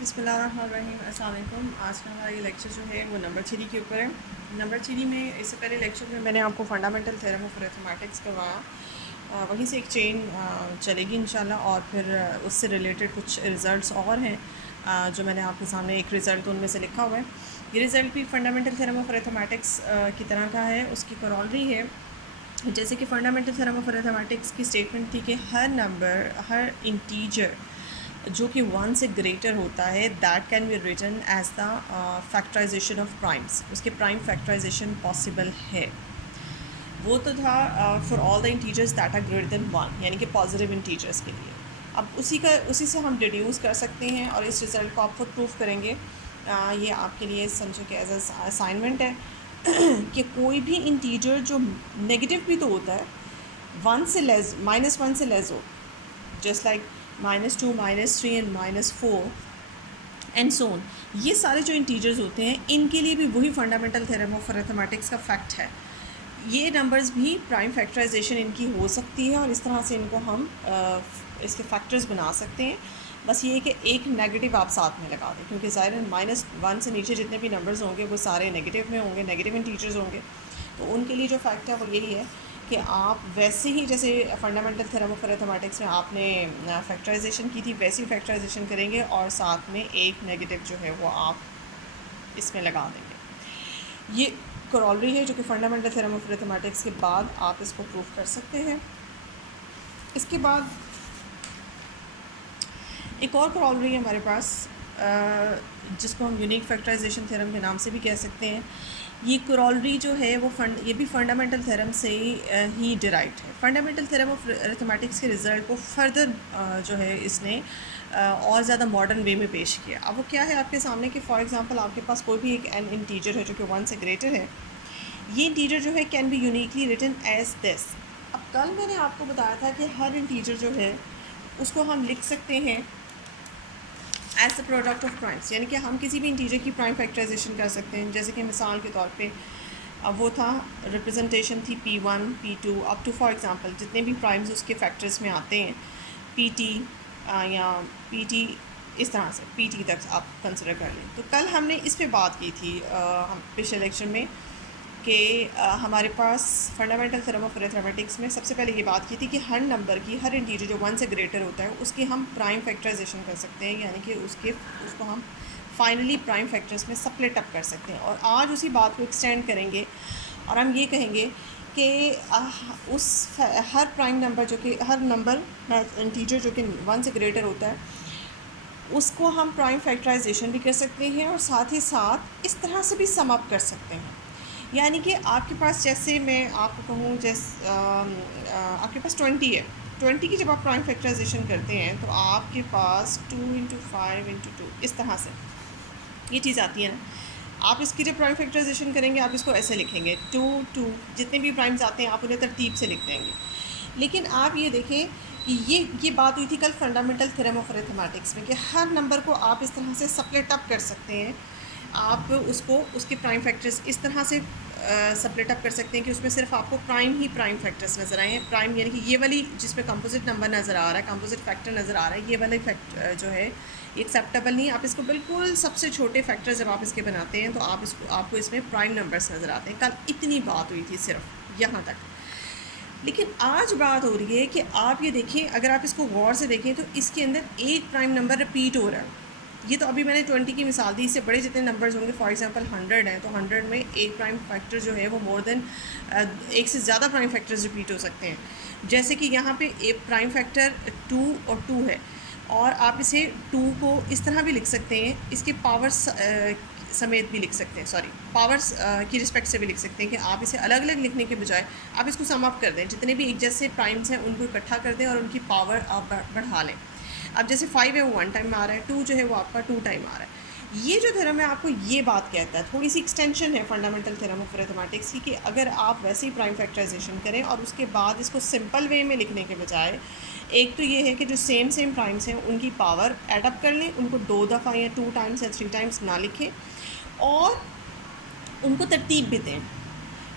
बिस्मिल्लाहिर्रहमानिर्रहीम। अस्सलाम वालेकुम। आज का हमारा ये लेक्चर जो है वो नंबर थ्री के ऊपर है। नंबर थ्री में इससे पहले लेक्चर में मैंने आपको फंडामेंटल थ्योरम ऑफ अरिथमेटिक्स करवाया। वहीं से एक चेन चलेगी इंशाल्लाह, और फिर उससे रिलेटेड कुछ रिज़ल्ट्स और हैं जो मैंने आपके सामने एक रिज़ल्ट उनमें से लिखा हुआ है। ये रिज़ल्ट भी फंडामेंटल थ्योरम ऑफ अरिथमेटिक्स की तरह का है, उसकी कॉरोलरी है। जैसे कि फंडामेंटल थ्योरम ऑफ अरिथमेटिक्स की स्टेटमेंट थी कि हर नंबर, हर इंटीजर जो कि वन से ग्रेटर होता है, that can be written as the factorisation of primes. उसके प्राइम फैक्टराइजेशन पॉसिबल है। वो तो था for all the integers that are greater than one, यानी कि पॉजिटिव इंटीजर्स के लिए। अब उसी से हम डिड्यूस कर सकते हैं और इस रिज़ल्ट को आप खुद प्रूफ करेंगे। ये आपके लिए समझो कि एज असाइनमेंट है कि कोई भी इंटीजर जो नेगेटिव भी तो होता है, वन से लेस, -1 से लेस हो, जस्ट लाइक -2, -3 एंड -4 एंड सोन। ये सारे जो इंटीजर्स होते हैं, इनके लिए भी वही फंडामेंटल थ्योरम ऑफ अरिथमेटिक्स का फैक्ट है। ये नंबर्स भी प्राइम फैक्टराइजेशन इनकी हो सकती है और इस तरह से इनको हम इसके फैक्टर्स बना सकते हैं। बस ये है कि एक नेगेटिव आप साथ में लगा दें, क्योंकि ज़ाहिर है -1 से नीचे जितने भी नंबर्स होंगे वो सारे नेगेटिव में होंगे, नेगेटिव इंटीजर्स होंगे। तो उनके लिए जो फैक्ट है वो यही है कि आप वैसे ही जैसे फंडामेंटल थ्योरम ऑफ अरिथमेटिक्स में आपने फैक्टराइजेशन की थी, वैसी फैक्टराइजेशन करेंगे और साथ में एक नेगेटिव जो है वो आप इसमें लगा देंगे। ये कॉरोलरी है जो कि फंडामेंटल थ्योरम ऑफ अरिथमेटिक्स के बाद आप इसको प्रूफ कर सकते हैं। इसके बाद एक और कॉरोलरी है हमारे पास, जिसको हम यूनिक फैक्टराइजेशन थ्योरम के नाम से भी कह सकते हैं। ये कॉरोलरी जो है वो ये भी फंडामेंटल थ्योरम से ही डिराइव्ड है। फंडामेंटल थ्योरम ऑफ अरिथमेटिक्स के रिज़ल्ट को फर्दर जो है इसने और ज़्यादा मॉडर्न वे में पेश किया। अब वो क्या है आपके सामने कि फॉर एग्जांपल आपके पास कोई भी एक एन इंटीजर है जो कि 1 से ग्रेटर है। ये इंटीजर जो है can be uniquely written as this. अब कल मैंने आपको बताया था कि हर इंटीजर जो है उसको हम लिख सकते हैं as the product of primes, यानी कि हम किसी भी इंटीजर की प्राइम फैक्टराइजेशन कर सकते हैं। जैसे कि मिसाल के तौर पे अब वो था, रिप्रेजेंटेशन थी P1 P2 up to for example जितने भी प्राइम्स उसके फैक्टर्स में आते हैं, PT या PT, इस तरह से PT तक आप कंसिडर कर लें। तो कल हमने इस पे बात की थी हम पिछले लेक्चर में कि हमारे पास फंडामेंटल थ्योरम ऑफ अरिथमेटिक्स में सबसे पहले ये बात की थी कि हर नंबर की, हर इंटीजर जो 1 से ग्रेटर होता है उसकी हम प्राइम फैक्टराइजेशन कर सकते हैं, यानी कि उसको हम फाइनली प्राइम फैक्टर्स में स्प्लिट अप कर सकते हैं। और आज उसी बात को एक्सटेंड करेंगे और हम ये कहेंगे कि हर प्राइम नंबर जो कि हर नंबर इंटीजर जो कि 1 से ग्रेटर होता है उसको हम प्राइम फैक्टराइजेशन भी कर सकते हैं और साथ ही साथ इस तरह से भी सम अप कर सकते हैं। यानी कि आपके पास, जैसे मैं आपको कहूँ, आपके पास 20 है। 20 की जब आप प्राइम फैक्टराइजेशन करते हैं तो आपके पास 2 × 5 × 2 इस तरह से ये चीज़ आती है ना। आप इसकी जब प्राइम फैक्टराइजेशन करेंगे आप इसको ऐसे लिखेंगे 2 2, जितने भी प्राइम्स आते हैं आप उन्हें तरतीब से लिख देंगे। लेकिन आप ये देखें कि ये बात हुई थी कल फंडामेंटल थ्योरम ऑफ अरिथमेटिक्स में कि हर नंबर को आप इस तरह से स्प्लिट अप कर सकते हैं। आप उसको उसके प्राइम फैक्टर्स इस तरह से स्प्लिट अप कर सकते हैं कि उसमें सिर्फ आपको प्राइम ही प्राइम फैक्टर्स नज़र आए हैं। प्राइम यानी कि ये वाली जिसमें कंपोजिट नंबर नज़र आ रहा है, कंपोजिट फैक्टर नज़र आ रहा है, ये वाला फैक्ट जो है ये एक्सेप्टेबल नहीं। आप इसको बिल्कुल सबसे छोटे फैक्टर जब आप इसके बनाते हैं तो आपको इसमें प्राइम नंबर्स नज़र आते हैं। कल इतनी बात हुई थी सिर्फ यहाँ तक। लेकिन आज बात हो रही है कि आप ये देखें, अगर आप इसको गौर से देखें तो इसके अंदर एक प्राइम नंबर रिपीट हो रहा है। ये तो अभी मैंने 20 की मिसाल दी, इससे बड़े जितने नंबर्स होंगे, फॉर एग्जांपल 100 है तो 100 में एक प्राइम फैक्टर जो है वो मोर देन एक से ज़्यादा प्राइम फैक्टर्स रिपीट हो सकते हैं। जैसे कि यहाँ पे एक प्राइम फैक्टर 2 और 2 है और आप इसे 2 को इस तरह भी लिख सकते हैं, इसके पावर्स समेत भी लिख सकते हैं, सॉरी पावर्स की रिस्पेक्ट से भी लिख सकते हैं कि आप इसे अलग अलग लिखने के बजाय आप इसको सम अप कर दें, जितने भी एक जैसे प्राइम्स हैं उनको इकट्ठा कर दें और उनकी पावर आप बढ़ा लें। अब जैसे 5 है वो 1 टाइम आ रहा है, 2 जो है वो आपका 2 टाइम आ रहा है। ये जो थ्योरम है आपको ये बात कहता है, थोड़ी सी एक्सटेंशन है फंडामेंटल थ्योरम ऑफ अरिथमेटिक्स की, कि अगर आप वैसे ही प्राइम फैक्टराइजेशन करें और उसके बाद इसको सिंपल वे में लिखने के बजाय, एक तो ये है कि जो सेम प्राइम्स हैं उनकी पावर एडअप कर लें, उनको 2 दफ़ा या 2 टाइम्स या 3 टाइम्स ना लिखें और उनको तरतीब भी दें।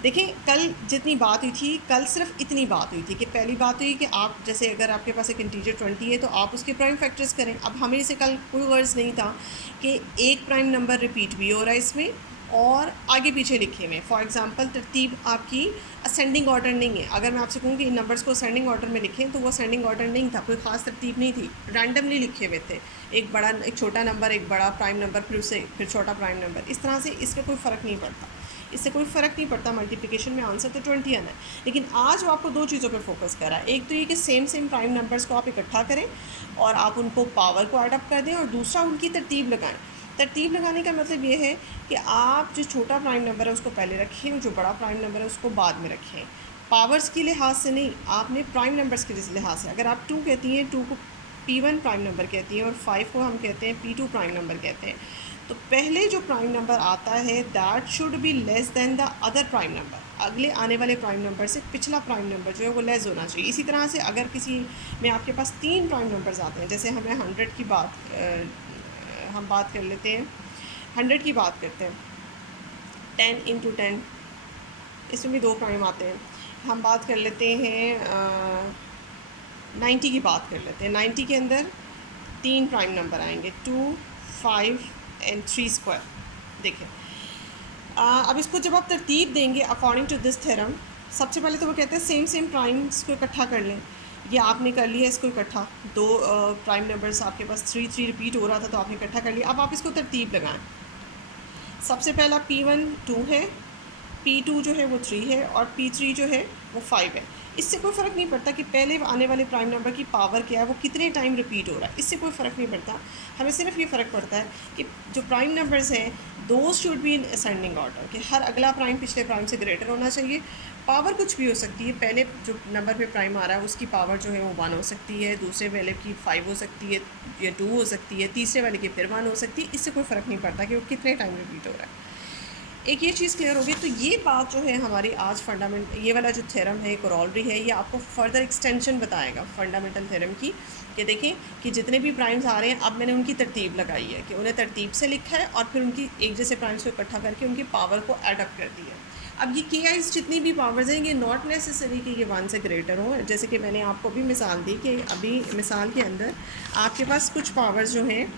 देखें, कल जितनी बात हुई थी, कल सिर्फ इतनी बात हुई थी कि पहली बात हुई कि आप जैसे अगर आपके पास एक इंटीजर 20 है तो आप उसके प्राइम फैक्टर्स करें। अब हमें से कल कोई गर्ज नहीं था कि एक प्राइम नंबर रिपीट भी हो रहा है इसमें और आगे पीछे लिखे हुए। फॉर एग्जांपल तरतीब आपकी असेंडिंग ऑर्डर नहीं है। अगर मैं आपसे कहूँ कि इन नंबर्स को असेंडिंग ऑर्डर में लिखें तो वो असेंडिंग ऑर्डर नहीं था, कोई ख़ास तरतीब नहीं थी, रैंडमली लिखे हुए थे। एक छोटा नंबर, एक बड़ा प्राइम नंबर, फिर छोटा प्राइम नंबर, इस तरह से इसमें कोई फ़र्क नहीं पड़ता। इससे कोई फ़र्क नहीं पड़ता, मल्टीप्लिकेशन में आंसर तो 20 आना है। लेकिन आज वो आपको दो चीज़ों पर फोकस कर रहा है। एक तो ये कि सेम प्राइम नंबर्स को आप इकट्ठा करें और आप उनको पावर को एड अप कर दें, और दूसरा उनकी तरतीब लगाएं। तरतीब लगाने का मतलब ये है कि आप जो छोटा प्राइम नंबर है उसको पहले रखें, जो बड़ा प्राइम नंबर है उसको बाद में रखें। पावर्स के लिहाज से नहीं, आपने प्राइम नंबर्स के लिहाज से। अगर आप 2 कहती हैं, 2 को P1 प्राइम नंबर कहती हैं और 5 को हम कहते हैं P2 प्राइम नंबर कहते हैं, तो पहले जो प्राइम नंबर आता है that should be less than the other prime number. अगले आने वाले प्राइम नंबर से पिछला प्राइम नंबर जो है वो लेस होना चाहिए। इसी तरह से अगर किसी में आपके पास 3 प्राइम नंबर्स आते हैं, जैसे हमें 100 की हम बात कर लेते हैं, 100 की बात करते हैं, 10 इंटू 10, इसमें भी 2 प्राइम आते हैं। हम बात कर लेते हैं 90 की बात कर लेते हैं। 90 के अंदर 3 प्राइम नंबर आएंगे, 2, 5 एंड 3 स्क्वायर। देखें, अब इसको जब आप तरतीब देंगे अकॉर्डिंग टू दिस थ्योरम, सबसे पहले तो वो कहते हैं सेम प्राइम्स को इकट्ठा कर लें। ये आपने कर लिया इसको इकट्ठा, 2 प्राइम नंबर्स आपके पास 3 रिपीट हो रहा था तो आपने इकट्ठा कर लिया। अब आप इसको तरतीब लगाएं। सबसे पहला P1 2 है, P2 जो है वो 3 है और P3 जो है वो 5 है। इससे कोई फ़र्क नहीं पड़ता कि पहले आने वाले प्राइम नंबर की पावर क्या है, वो कितने टाइम रिपीट हो रहा है, इससे कोई फ़र्क नहीं पड़ता। हमें सिर्फ ये फ़र्क पड़ता है कि जो प्राइम नंबर्स हैं those should be in ascending order, कि हर अगला प्राइम पिछले प्राइम से ग्रेटर होना चाहिए। पावर कुछ भी हो सकती है, पहले जो नंबर पे प्राइम आ रहा है उसकी पावर जो है वो 1 हो सकती है, दूसरे वाले की 5 हो सकती है या 2 हो सकती है, तीसरे वाले की फिर 1 हो सकती है। इससे कोई फ़र्क नहीं पड़ता कि वो कितने टाइम रिपीट हो रहा है। एक ये चीज़ क्लियर होगी। तो ये बात जो है हमारी आज फंडामेंट, ये वाला जो थ्योरम है कोरोलरी है, ये आपको फर्दर एक्सटेंशन बताएगा फंडामेंटल थ्योरम की, कि देखें कि जितने भी प्राइम्स आ रहे हैं अब मैंने उनकी तरतीब लगाई है, कि उन्हें तरतीब से लिखा है और फिर उनकी एक जैसे प्राइम्स को इकट्ठा करके उनकी पावर को एडअप कर दिया। अब ये के आईज जितनी भी पावर्स हैं ये नॉट नेसेसरी कि ये 1 से ग्रेटर हो। जैसे कि मैंने आपको भी मिसाल दी कि अभी मिसाल के अंदर आपके पास कुछ पावर्स जो हैं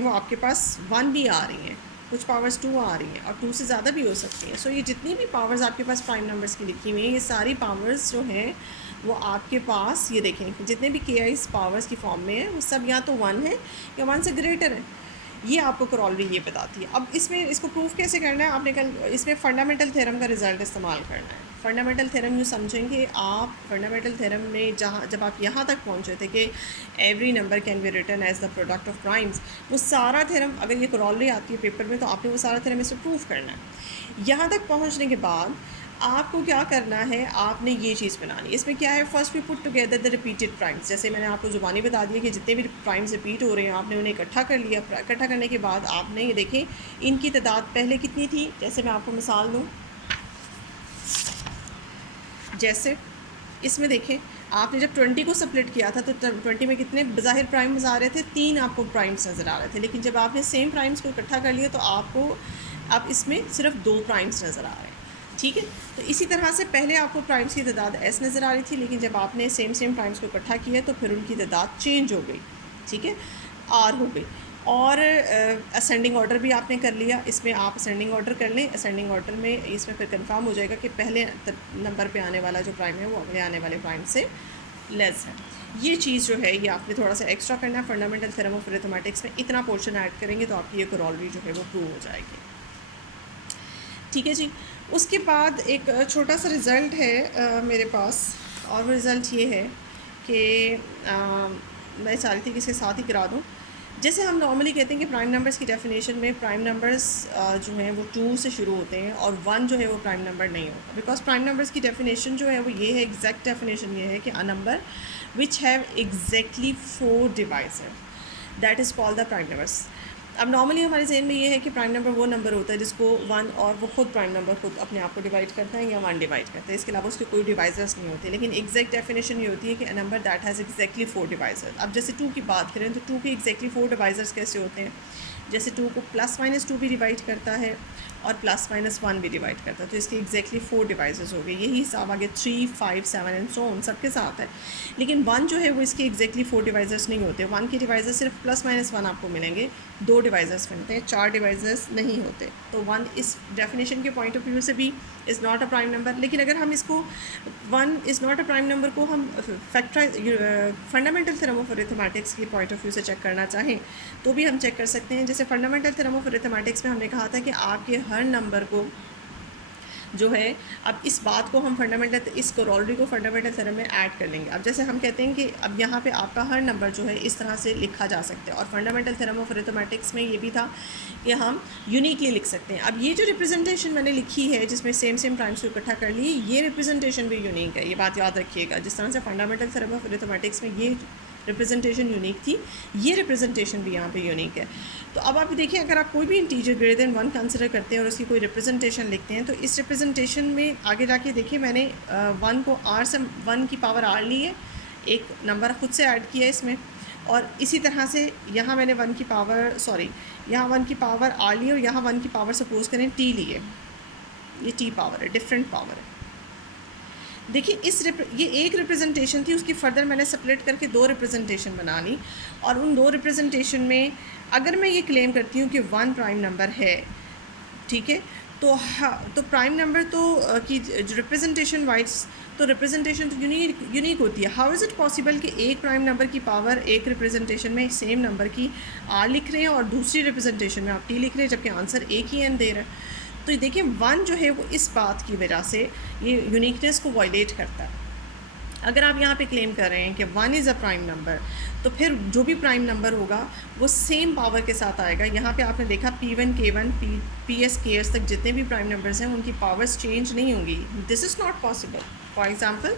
वो आपके पास 1 भी आ रही हैं, कुछ पावर्स 2 आ रही हैं और 2 से ज़्यादा भी हो सकती हैं। सो ये जितनी भी पावर्स आपके पास प्राइम नंबर्स की लिखी हुई हैं, ये सारी पावर्स जो हैं वो आपके पास, ये देखें जितने भी के आईज पावर्स की फॉर्म में है वो सब या तो 1 है या 1 से ग्रेटर है। ये आपको कोरोलरी ये बताती है। अब इसमें इसको प्रूफ कैसे करना है, आपने कल इसमें फंडामेंटल थ्योरम का रिज़ल्ट इस्तेमाल करना है। फंडामेंटल थ्योरम यूँ समझेंगे आप, फंडामेंटल थ्योरम में जब आप यहाँ तक पहुँचे थे कि every number can be written as the product of primes, वो सारा थ्योरम, अगर ये कोरोलरी आती है पेपर में तो आपने वो सारा थ्योरम इसमें प्रूफ करना है। यहाँ तक पहुँचने के बाद आपको क्या करना है, आपने ये चीज़ बनानी है। इसमें क्या है, first we put together the repeated primes. जैसे मैंने आपको ज़ुबानी बता दिया कि जितने भी प्राइम्स रिपीट हो रहे हैं आपने उन्हें इकट्ठा कर लिया। इकट्ठा करने के बाद आपने ये देखें इनकी तादाद पहले कितनी थी। जैसे मैं आपको मिसाल दूँ, जैसे इसमें देखें आपने जब 20 को स्प्लिट किया था तो 20 में कितने बज़ाहिर प्राइम्स आ रहे थे, 3 आपको प्राइम्स नज़र आ रहे थे। लेकिन जब आपने सेम प्राइम्स को इकट्ठा कर लिया तो आपको अब इसमें सिर्फ 2 प्राइम्स नज़र आ रहे हैं। ठीक है, तो इसी तरह से पहले आपको प्राइम्स की तादाद एस नज़र आ रही थी, लेकिन जब आपने सेम प्राइम्स को इकट्ठा किया तो फिर उनकी तादाद चेंज हो गई। ठीक है, आर हो गई। और असेंडिंग ऑर्डर भी आपने कर लिया। इसमें आप असेंडिंग ऑर्डर कर लें। असेंडिंग ऑर्डर में इसमें फिर कंफर्म हो जाएगा कि पहले नंबर पे आने वाला जो प्राइम है वो अगले आने वाले प्राइम से लेस है। ये चीज़ जो है ये आपने थोड़ा सा एक्स्ट्रा करना है। फंडामेंटल थ्योरम ऑफ अरिथमेटिक्स में इतना पोर्शन ऐड करेंगे तो आपकी ये कोरोलरी जो है वो प्रूव हो जाएगी। ठीक है जी। उसके बाद एक छोटा सा रिज़ल्ट है मेरे पास, और वो रिज़ल्ट ये है कि मैं चाह रही थी कि इसके साथ ही करा दूँ। जैसे हम नॉर्मली कहते हैं कि प्राइम नंबर्स की डेफिनेशन में प्राइम नंबर्स जो हैं वो 2 से शुरू होते हैं और 1 जो है वो प्राइम नंबर नहीं होता। बिकॉज प्राइम नंबर्स की डेफिनेशन जो है वो ये है, एग्जैक्ट डेफिनेशन ये है कि a number which have exactly 4 divisor that is called the prime numbers. अब नॉर्मली हमारे जहन में ये है कि प्राइम नंबर वो नंबर होता है जिसको 1 और वो खुद प्राइम नंबर खुद अपने आप को डिवाइड करता है या 1 डिवाइड करता है, इसके अलावा उसके कोई डिवाइजर्स नहीं होते। लेकिन एग्जैक्ट डेफिनेशन ये होती है कि a number that has exactly 4 divisors. अब जैसे 2 की बात करें तो 2 के एग्जैक्टली 4 डिवाइजर्स कैसे होते हैं, जैसे 2 को +-2 भी डिवाइड करता है और प्लस माइनस 1 भी डिवाइड करता है, तो इसके एग्जैक्टली 4 डिवाइसेस हो गए। यही हिसाब आगे 3, 5, 7 एंड सो ऑन सबके साथ है। लेकिन 1 जो है वो इसके एग्जैक्टली 4 डिवाइजर्स नहीं होते। 1 के डिवाइजर्स सिर्फ प्लस माइनस 1 आपको मिलेंगे, 2 डिवाइजर्स मिलते हैं, 4 डिवाइजर्स नहीं होते। तो 1 इस डेफिनेशन के पॉइंट ऑफ व्यू से भी is not a prime number. लेकिन अगर हम इसको 1 is not a prime number को हम फंडामेंटल थ्योरम ऑफ अरिथमेटिक्स की पॉइंट ऑफ व्यू से चेक करना चाहें तो भी हम चेक कर सकते हैं। जैसे फंडामेंटल थ्योरम ऑफ अरिथमेटिक्स में हमने कहा था कि आपके हर नंबर को जो है, अब इस बात को हम फंडामेंटल, इस कोरोलरी को फंडामेंटल थ्योरम में ऐड कर लेंगे। अब जैसे हम कहते हैं कि अब यहाँ पे आपका हर नंबर जो है इस तरह से लिखा जा सकता है, और फंडामेंटल थ्योरम ऑफ अरिथमेटिक्स में ये भी था कि हम यूनिकली लिख सकते हैं। अब ये जो रिप्रेजेंटेशन मैंने लिखी है जिसमें सेम सेम प्राइम्स को इकट्ठा कर लिए, ये रिप्रेजेंटेशन भी यूनिक है, ये बात याद रखिएगा। जिस तरह से फंडामेंटल थ्योरम ऑफ अरिथमेटिक्स में ये रिप्रेजेंटेशन यूनिक थी, ये रिप्रेजेंटेशन भी यहाँ पे यूनिक है। तो अब आप देखिए, अगर आप कोई भी इंटीजर ग्रेटर देन 1 कंसिडर करते हैं और उसकी कोई रिप्रेजेंटेशन लिखते हैं, तो इस रिप्रेजेंटेशन में आगे जाके देखिए मैंने 1 को r से 1 की पावर r ली है, एक नंबर खुद से ऐड किया है इसमें, और इसी तरह से यहाँ मैंने 1 की पावर यहाँ 1 की पावर r ली और यहाँ 1 की पावर सपोज करें t ली है। ये t पावर है, डिफरेंट पावर है। देखिए ये एक रिप्रेजेंटेशन थी, उसकी फर्दर मैंने सेपरेट करके 2 रिप्रेजेंटेशन बना ली, और उन 2 रिप्रेजेंटेशन में अगर मैं ये क्लेम करती हूँ कि 1 प्राइम नंबर है, ठीक है, तो प्राइम नंबर तो की रिप्रेजेंटेशन वाइज तो रिप्रेजेंटेशन तो यूनिक होती है। हाउ इज़ इट पॉसिबल कि एक प्राइम नंबर की पावर एक रिप्रेजेंटेशन में सेम नंबर की r लिख रहे हैं और दूसरी रिप्रेजेंटेशन में आप t लिख रहे हैं, जबकि आंसर एक ही n दे रहा है। तो देखिए 1 जो है वो इस बात की वजह से ये यूनिकनेस को वायलेट करता है। अगर आप यहाँ पे क्लेम कर रहे हैं कि 1 इज़ अ प्राइम नंबर, तो फिर जो भी प्राइम नंबर होगा वो सेम पावर के साथ आएगा। यहाँ पे आपने देखा P1, K1, PS, KS तक जितने भी प्राइम नंबर्स हैं उनकी पावर्स चेंज नहीं होंगी। This is not possible. For example,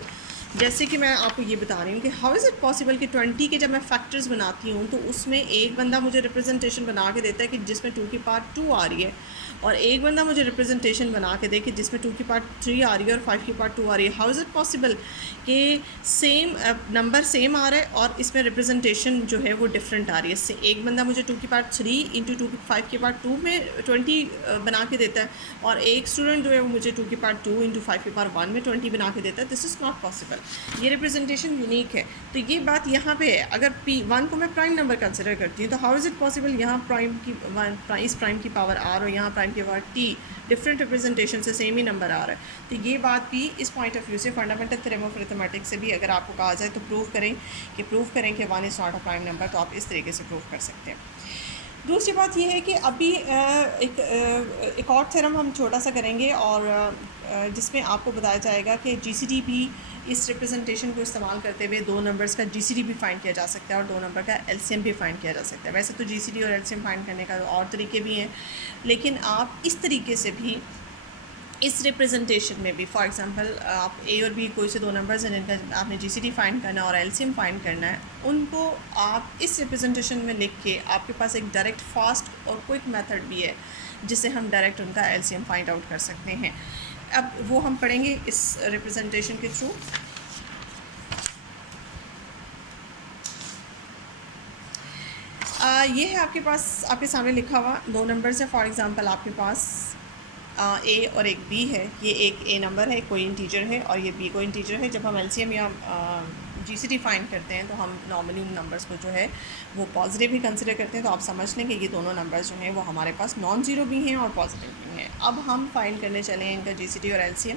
जैसे कि मैं आपको ये बता रही हूँ कि हाउ इज़ इट पॉसिबल कि 20 के जब मैं फैक्टर्स बनाती हूँ तो उसमें एक बंदा मुझे रिप्रेजेंटेशन बना के देता है कि जिसमें 2 की पावर 2 आ रही है, और एक बंदा मुझे रिप्रेजेंटेशन बना के दे कि जिसमें 2 की पावर 3 आ रही है और 5 की पावर 2 आ रही है। हाउ इज़ इट पॉसिबल कि सेम नंबर सेम आ रहा है और इसमें रिप्रेजेंटेशन जो है वो डिफरेंट आ रही है। एक बंदा मुझे 2 की पावर 3 इंटू 2 की 5 की पावर 2 में 20 बना के देता है, और एक स्टूडेंट जो है वो मुझे 2 की पावर 2 इंटू 5 की पावर 1 में 20 बना के देता है। This is not possible. ये रिप्रेजेंटेशन यूनिक है। तो ये बात यहाँ पे है। अगर P1 को मैं प्राइम नंबर कंसिडर करती हूँ तो हाउ इज़ इट पॉसिबल यहाँ इस प्राइम की पावर r और यहाँ प्राइम की पावर t डिफरेंट रिप्रेजेंटेशन से सेम ही नंबर आ रहा है। तो ये बात भी इस पॉइंट ऑफ व्यू से फंडामेंटल थ्योरम ऑफ अरिथमेटिक्स से भी अगर आपको कहा जाए तो प्रूव करें कि 1 is not a prime number, तो आप इस तरीके से प्रूव कर सकते हैं। दूसरी बात यह है कि अभी एक और थ्योरम हम छोटा सा करेंगे, और जिसमें आपको बताया जाएगा कि GCD भी इस रिप्रेजेंटेशन को इस्तेमाल करते हुए 2 नंबर्स का GCD भी फाइंड किया जा सकता है और 2 नंबर का LCM भी फाइंड किया जा सकता है। वैसे तो GCD और LCM फाइंड करने का और तरीके भी हैं, लेकिन आप इस तरीके से भी इस रिप्रेजेंटेशन में भी, फॉर एग्जांपल आप A और B कोई से 2 नंबर्स हैं जिनका आपने GCD फाइंड करना है और LCM फाइंड करना है, उनको आप इस रिप्रेजेंटेशन में लिख के आपके पास एक डायरेक्ट फास्ट और क्विक मेथड भी है जिससे हम डायरेक्ट उनका LCM फाइंड आउट कर सकते हैं। अब वो हम पढ़ेंगे इस रिप्रेजेंटेशन के थ्रू। ये है आपके पास, आपके सामने लिखा हुआ 2 नंबर्स है। फॉर एग्जांपल आपके पास A और एक B है। ये एक A नंबर है, कोई इंटीजर है, और ये B कोई इंटीजर है। जब हम LCM या GCD फाइंड करते हैं तो हम नॉर्मली उन नंबर्स को जो है वो पॉजिटिव ही कंसिडर करते हैं। तो आप समझ लें कि ये दोनों नंबर्स जो हैं वो हमारे पास नॉन ज़ीरो भी हैं और पॉजिटिव भी हैं। अब हम फाइंड करने चले हैं इनका GCD और LCM।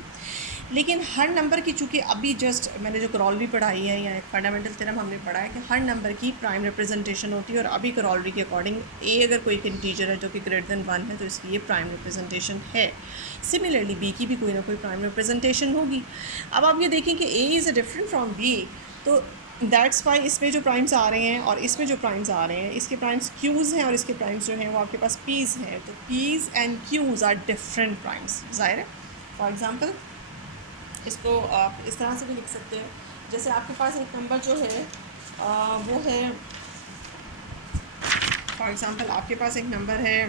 लेकिन हर नंबर की, चूँकि अभी जस्ट मैंने जो करोलरी पढ़ाई है या एक फंडामेंटल थ्योरम हमने पढ़ा है कि हर नंबर की प्राइम रिप्रेजेंटेशन होती है, और अभी करोलरी के अकॉर्डिंग A अगर कोई एक इंटीजर है जो कि ग्रेटर देन 1 है तो इसकी ये प्राइम रिप्रेजेंटेशन है। सिमिलरली B की भी कोई ना कोई प्राइम रिप्रेजेंटेशन होगी। अब आप ये देखें कि A is different from B, तो दैट्स वाई इसमें जो प्राइम्स आ रहे हैं और इसमें जो प्राइम्स आ रहे हैं, इसके प्राइम्स Q's हैं और इसके प्राइम्स जो हैं वो आपके पास P's हैं। तो P's and Q's are different primes, ज़ाहिर है। फॉर एग्ज़ाम्पल इसको आप इस तरह से भी लिख सकते हैं, जैसे आपके पास एक नंबर जो है वो है, फॉर एग्ज़ाम्पल आपके पास एक नंबर है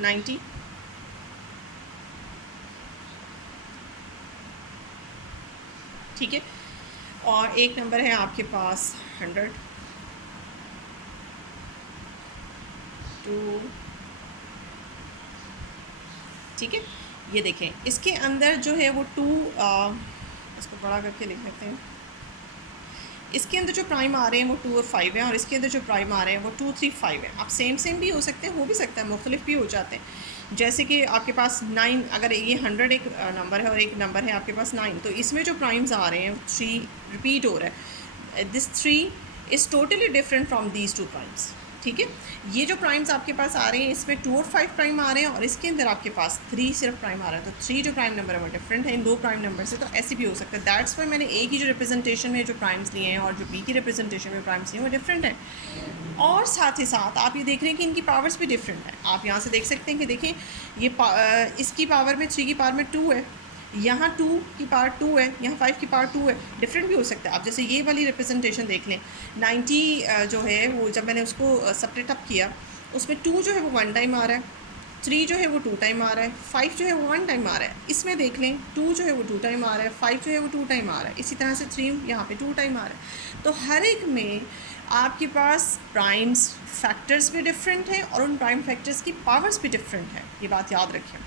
90, ठीक है, और एक नंबर है आपके पास 100, 2, ठीक है, ये देखें इसके अंदर जो है वो इसको बड़ा करके लिख लेते हैं। इसके अंदर जो प्राइम आ रहे हैं वो 2 और 5 हैं, और इसके अंदर जो प्राइम आ रहे हैं वो 2, 3, 5 हैं। आप सेम भी हो सकते हैं, हो भी सकता है मुख्तलिफ भी हो जाते हैं। जैसे कि आपके पास 9, अगर ये 100 एक नंबर है और एक नंबर है आपके पास 9, तो इसमें जो प्राइम्स आ रहे हैं 3 रिपीट हो रहा है। This 3 is totally different from these 2 primes. ठीक है, ये जो प्राइम्स आपके पास आ रहे हैं इसमें 2 और 5 प्राइम आ रहे हैं, और इसके अंदर आपके पास 3 सिर्फ प्राइम आ रहा है। तो 3 जो प्राइम नंबर है वो डिफरेंट है इन 2 प्राइम नंबर से। तो ऐसे भी हो सकता है। दैट्स वाई मैंने ए की जो रिप्रेजेंटेशन में जो प्राइम्स लिए हैं और जो बी की रिप्रेजेंटेशन में प्राइम्स लिए हैं वो डिफरेंट है। और साथ ही साथ आप ये देख रहे हैं कि इनकी पावर्स भी डिफरेंट है। आप यहाँ से देख सकते हैं कि देखें ये इसकी पावर में 3 की पावर में 2 है, यहाँ 2 की पावर 2 है, यहाँ 5 की पावर 2 है। डिफरेंट भी हो सकता है। आप जैसे ये वाली रिप्रेजेंटेशन देख लें, 90 जो है वो जब मैंने उसको सेपरेट अप किया उसमें 2 जो है वो 1 टाइम आ रहा है, 3 जो है वो 2 टाइम आ रहा है, 5 जो है वो 1 टाइम आ रहा है। इसमें देख लें 2 जो है वो 2 टाइम आ रहा है, 5 जो है वो 2 टाइम आ रहा है, इसी तरह से 3 यहाँ पे 2 टाइम आ रहा है। तो हर एक में आपके पास प्राइम्स फैक्टर्स भी डिफरेंट हैं और उन प्राइम फैक्टर्स की पावर्स भी डिफरेंट है। ये बात याद रखें,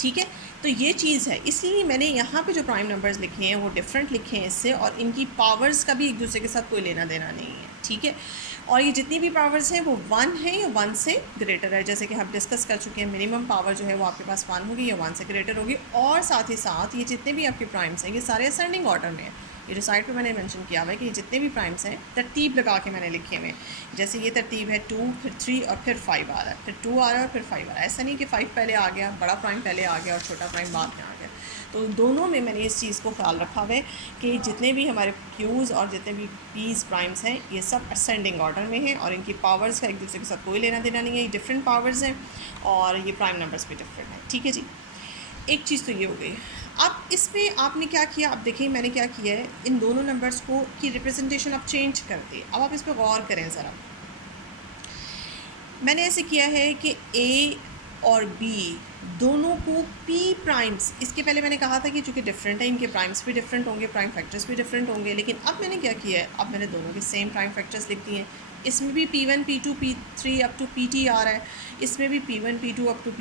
ठीक है। तो ये चीज़ है, इसलिए मैंने यहाँ पे जो प्राइम नंबर्स लिखे हैं वो डिफरेंट लिखे हैं इससे, और इनकी पावर्स का भी एक दूसरे के साथ कोई लेना देना नहीं है, ठीक है। और ये जितनी भी पावर्स हैं वो 1 है या 1 से ग्रेटर है। जैसे कि हम डिस्कस कर चुके हैं, मिनिमम पावर जो है वो आपके पास 1 होगी या 1 से ग्रेटर होगी। और साथ ही साथ ये जितने भी आपके प्राइम्स हैं ये सारे असेंडिंग ऑर्डर में हैं। ये जो साइड पे मैंने मेंशन किया हुआ है कि ये जितने भी प्राइम्स हैं तरतीब लगा के मैंने लिखे हुए हैं। जैसे ये तरतीब है 2, फिर 3 और फिर 5 आ रहा है, फिर 2 आ रहा है और फिर 5 आ रहा है। ऐसा नहीं कि 5 पहले आ गया, बड़ा प्राइम पहले आ गया और छोटा प्राइम बाद में आ गया। तो दोनों में मैंने इस चीज़ को ख्याल रखा हुआ है कि जितने भी हमारे क्यूज़ और जितने भी पीस प्राइम्स हैं ये सब असेंडिंग ऑर्डर में हैं, और इनकी पावर्स का एक दूसरे के साथ कोई लेना देना नहीं है। ये डिफरेंट पावर्स हैं और ये प्राइम नंबर्स भी डिफरेंट हैं, ठीक है जी। एक चीज़ तो ये हो गई। अब इसमें आपने क्या किया, अब देखिए मैंने क्या किया है, इन दोनों नंबर्स को की रिप्रेजेंटेशन आप चेंज कर दी। अब आप इस पर गौर करें ज़रा। मैंने ऐसे किया है कि ए और बी दोनों को पी प्राइम्स, इसके पहले मैंने कहा था कि चूँकि डिफरेंट है इनके प्राइम्स भी डिफरेंट होंगे, प्राइम फैक्टर्स भी डिफरेंट होंगे, लेकिन अब मैंने क्या किया है, अब मैंने दोनों के सेम प्राइम फैक्टर्स लिख दिए हैं। इसमें भी P1, P2, P3 up to PT आ रहा है, इसमें भी P1, P2 up to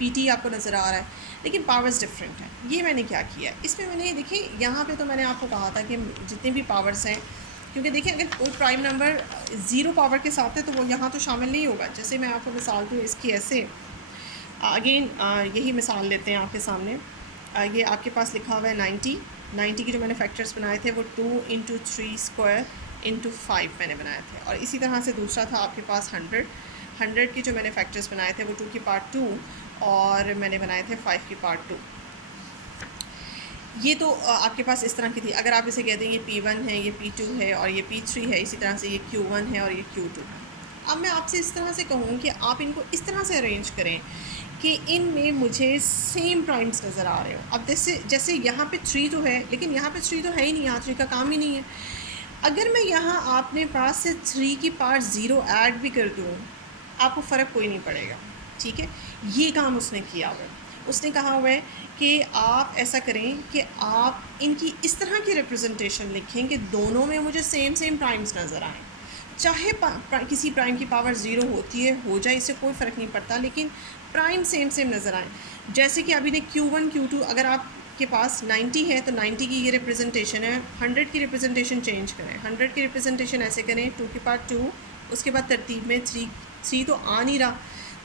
PT आपको नज़र आ रहा है, लेकिन पावर्स डिफरेंट हैं। ये मैंने क्या किया, इसमें मैंने देखिए यहाँ पे तो मैंने आपको कहा था कि जितने भी पावर्स हैं, क्योंकि देखिए अगर कोई प्राइम नंबर 0 पावर के साथ है तो वो यहाँ तो शामिल नहीं होगा। जैसे मैं आपको मिसाल दूँ इसकी, ऐसे अगेन यही मिसाल लेते हैं आपके सामने। ये आपके पास लिखा हुआ है 90 के जो मैंने फैक्टर्स बनाए थे वो 2 × 3 स्क्वायर × 5 मैंने बनाए थे। और इसी तरह से दूसरा था आपके पास 100 के जो मैंने फैक्टर्स बनाए थे वो 2 की पावर 2 और मैंने बनाए थे 5 की पावर 2। ये तो आपके पास इस तरह की थी। अगर आप इसे कहते हैं ये P1 है, ये P2 है और ये P3 है, इसी तरह से ये Q1 है और ये Q2 है। अब मैं आपसे इस तरह से कहूँ कि आप इनको इस तरह से अरेंज करें कि इनमें मुझे सेम प्राइम्स नज़र आ रहे हो। अब जैसे यहाँ पे 3 तो है, लेकिन यहाँ पे 3 तो है ही नहीं, यहाँ 3 का काम ही नहीं है। अगर मैं यहाँ आपने पास से 3 की पावर 0 ऐड भी कर दूँ आपको फ़र्क कोई नहीं पड़ेगा, ठीक है। ये काम उसने किया हुआ है। उसने कहा हुआ है कि आप ऐसा करें कि आप इनकी इस तरह की रिप्रेजेंटेशन लिखें कि दोनों में मुझे सेम प्राइम्स नज़र आएँ। चाहे किसी प्राइम की पावर 0 होती है, हो जाए, इससे कोई फ़र्क नहीं पड़ता, लेकिन प्राइम सेम नज़र आए। जैसे कि अभी ने Q1 Q2, अगर आपके पास 90 है तो 90 की ये रिप्रेजेंटेशन है। 100 की रिप्रेजेंटेशन चेंज करें, 100 की रिप्रेजेंटेशन ऐसे करें 2 की पावर 2, उसके बाद तरतीब में 3 तो आ नहीं रहा,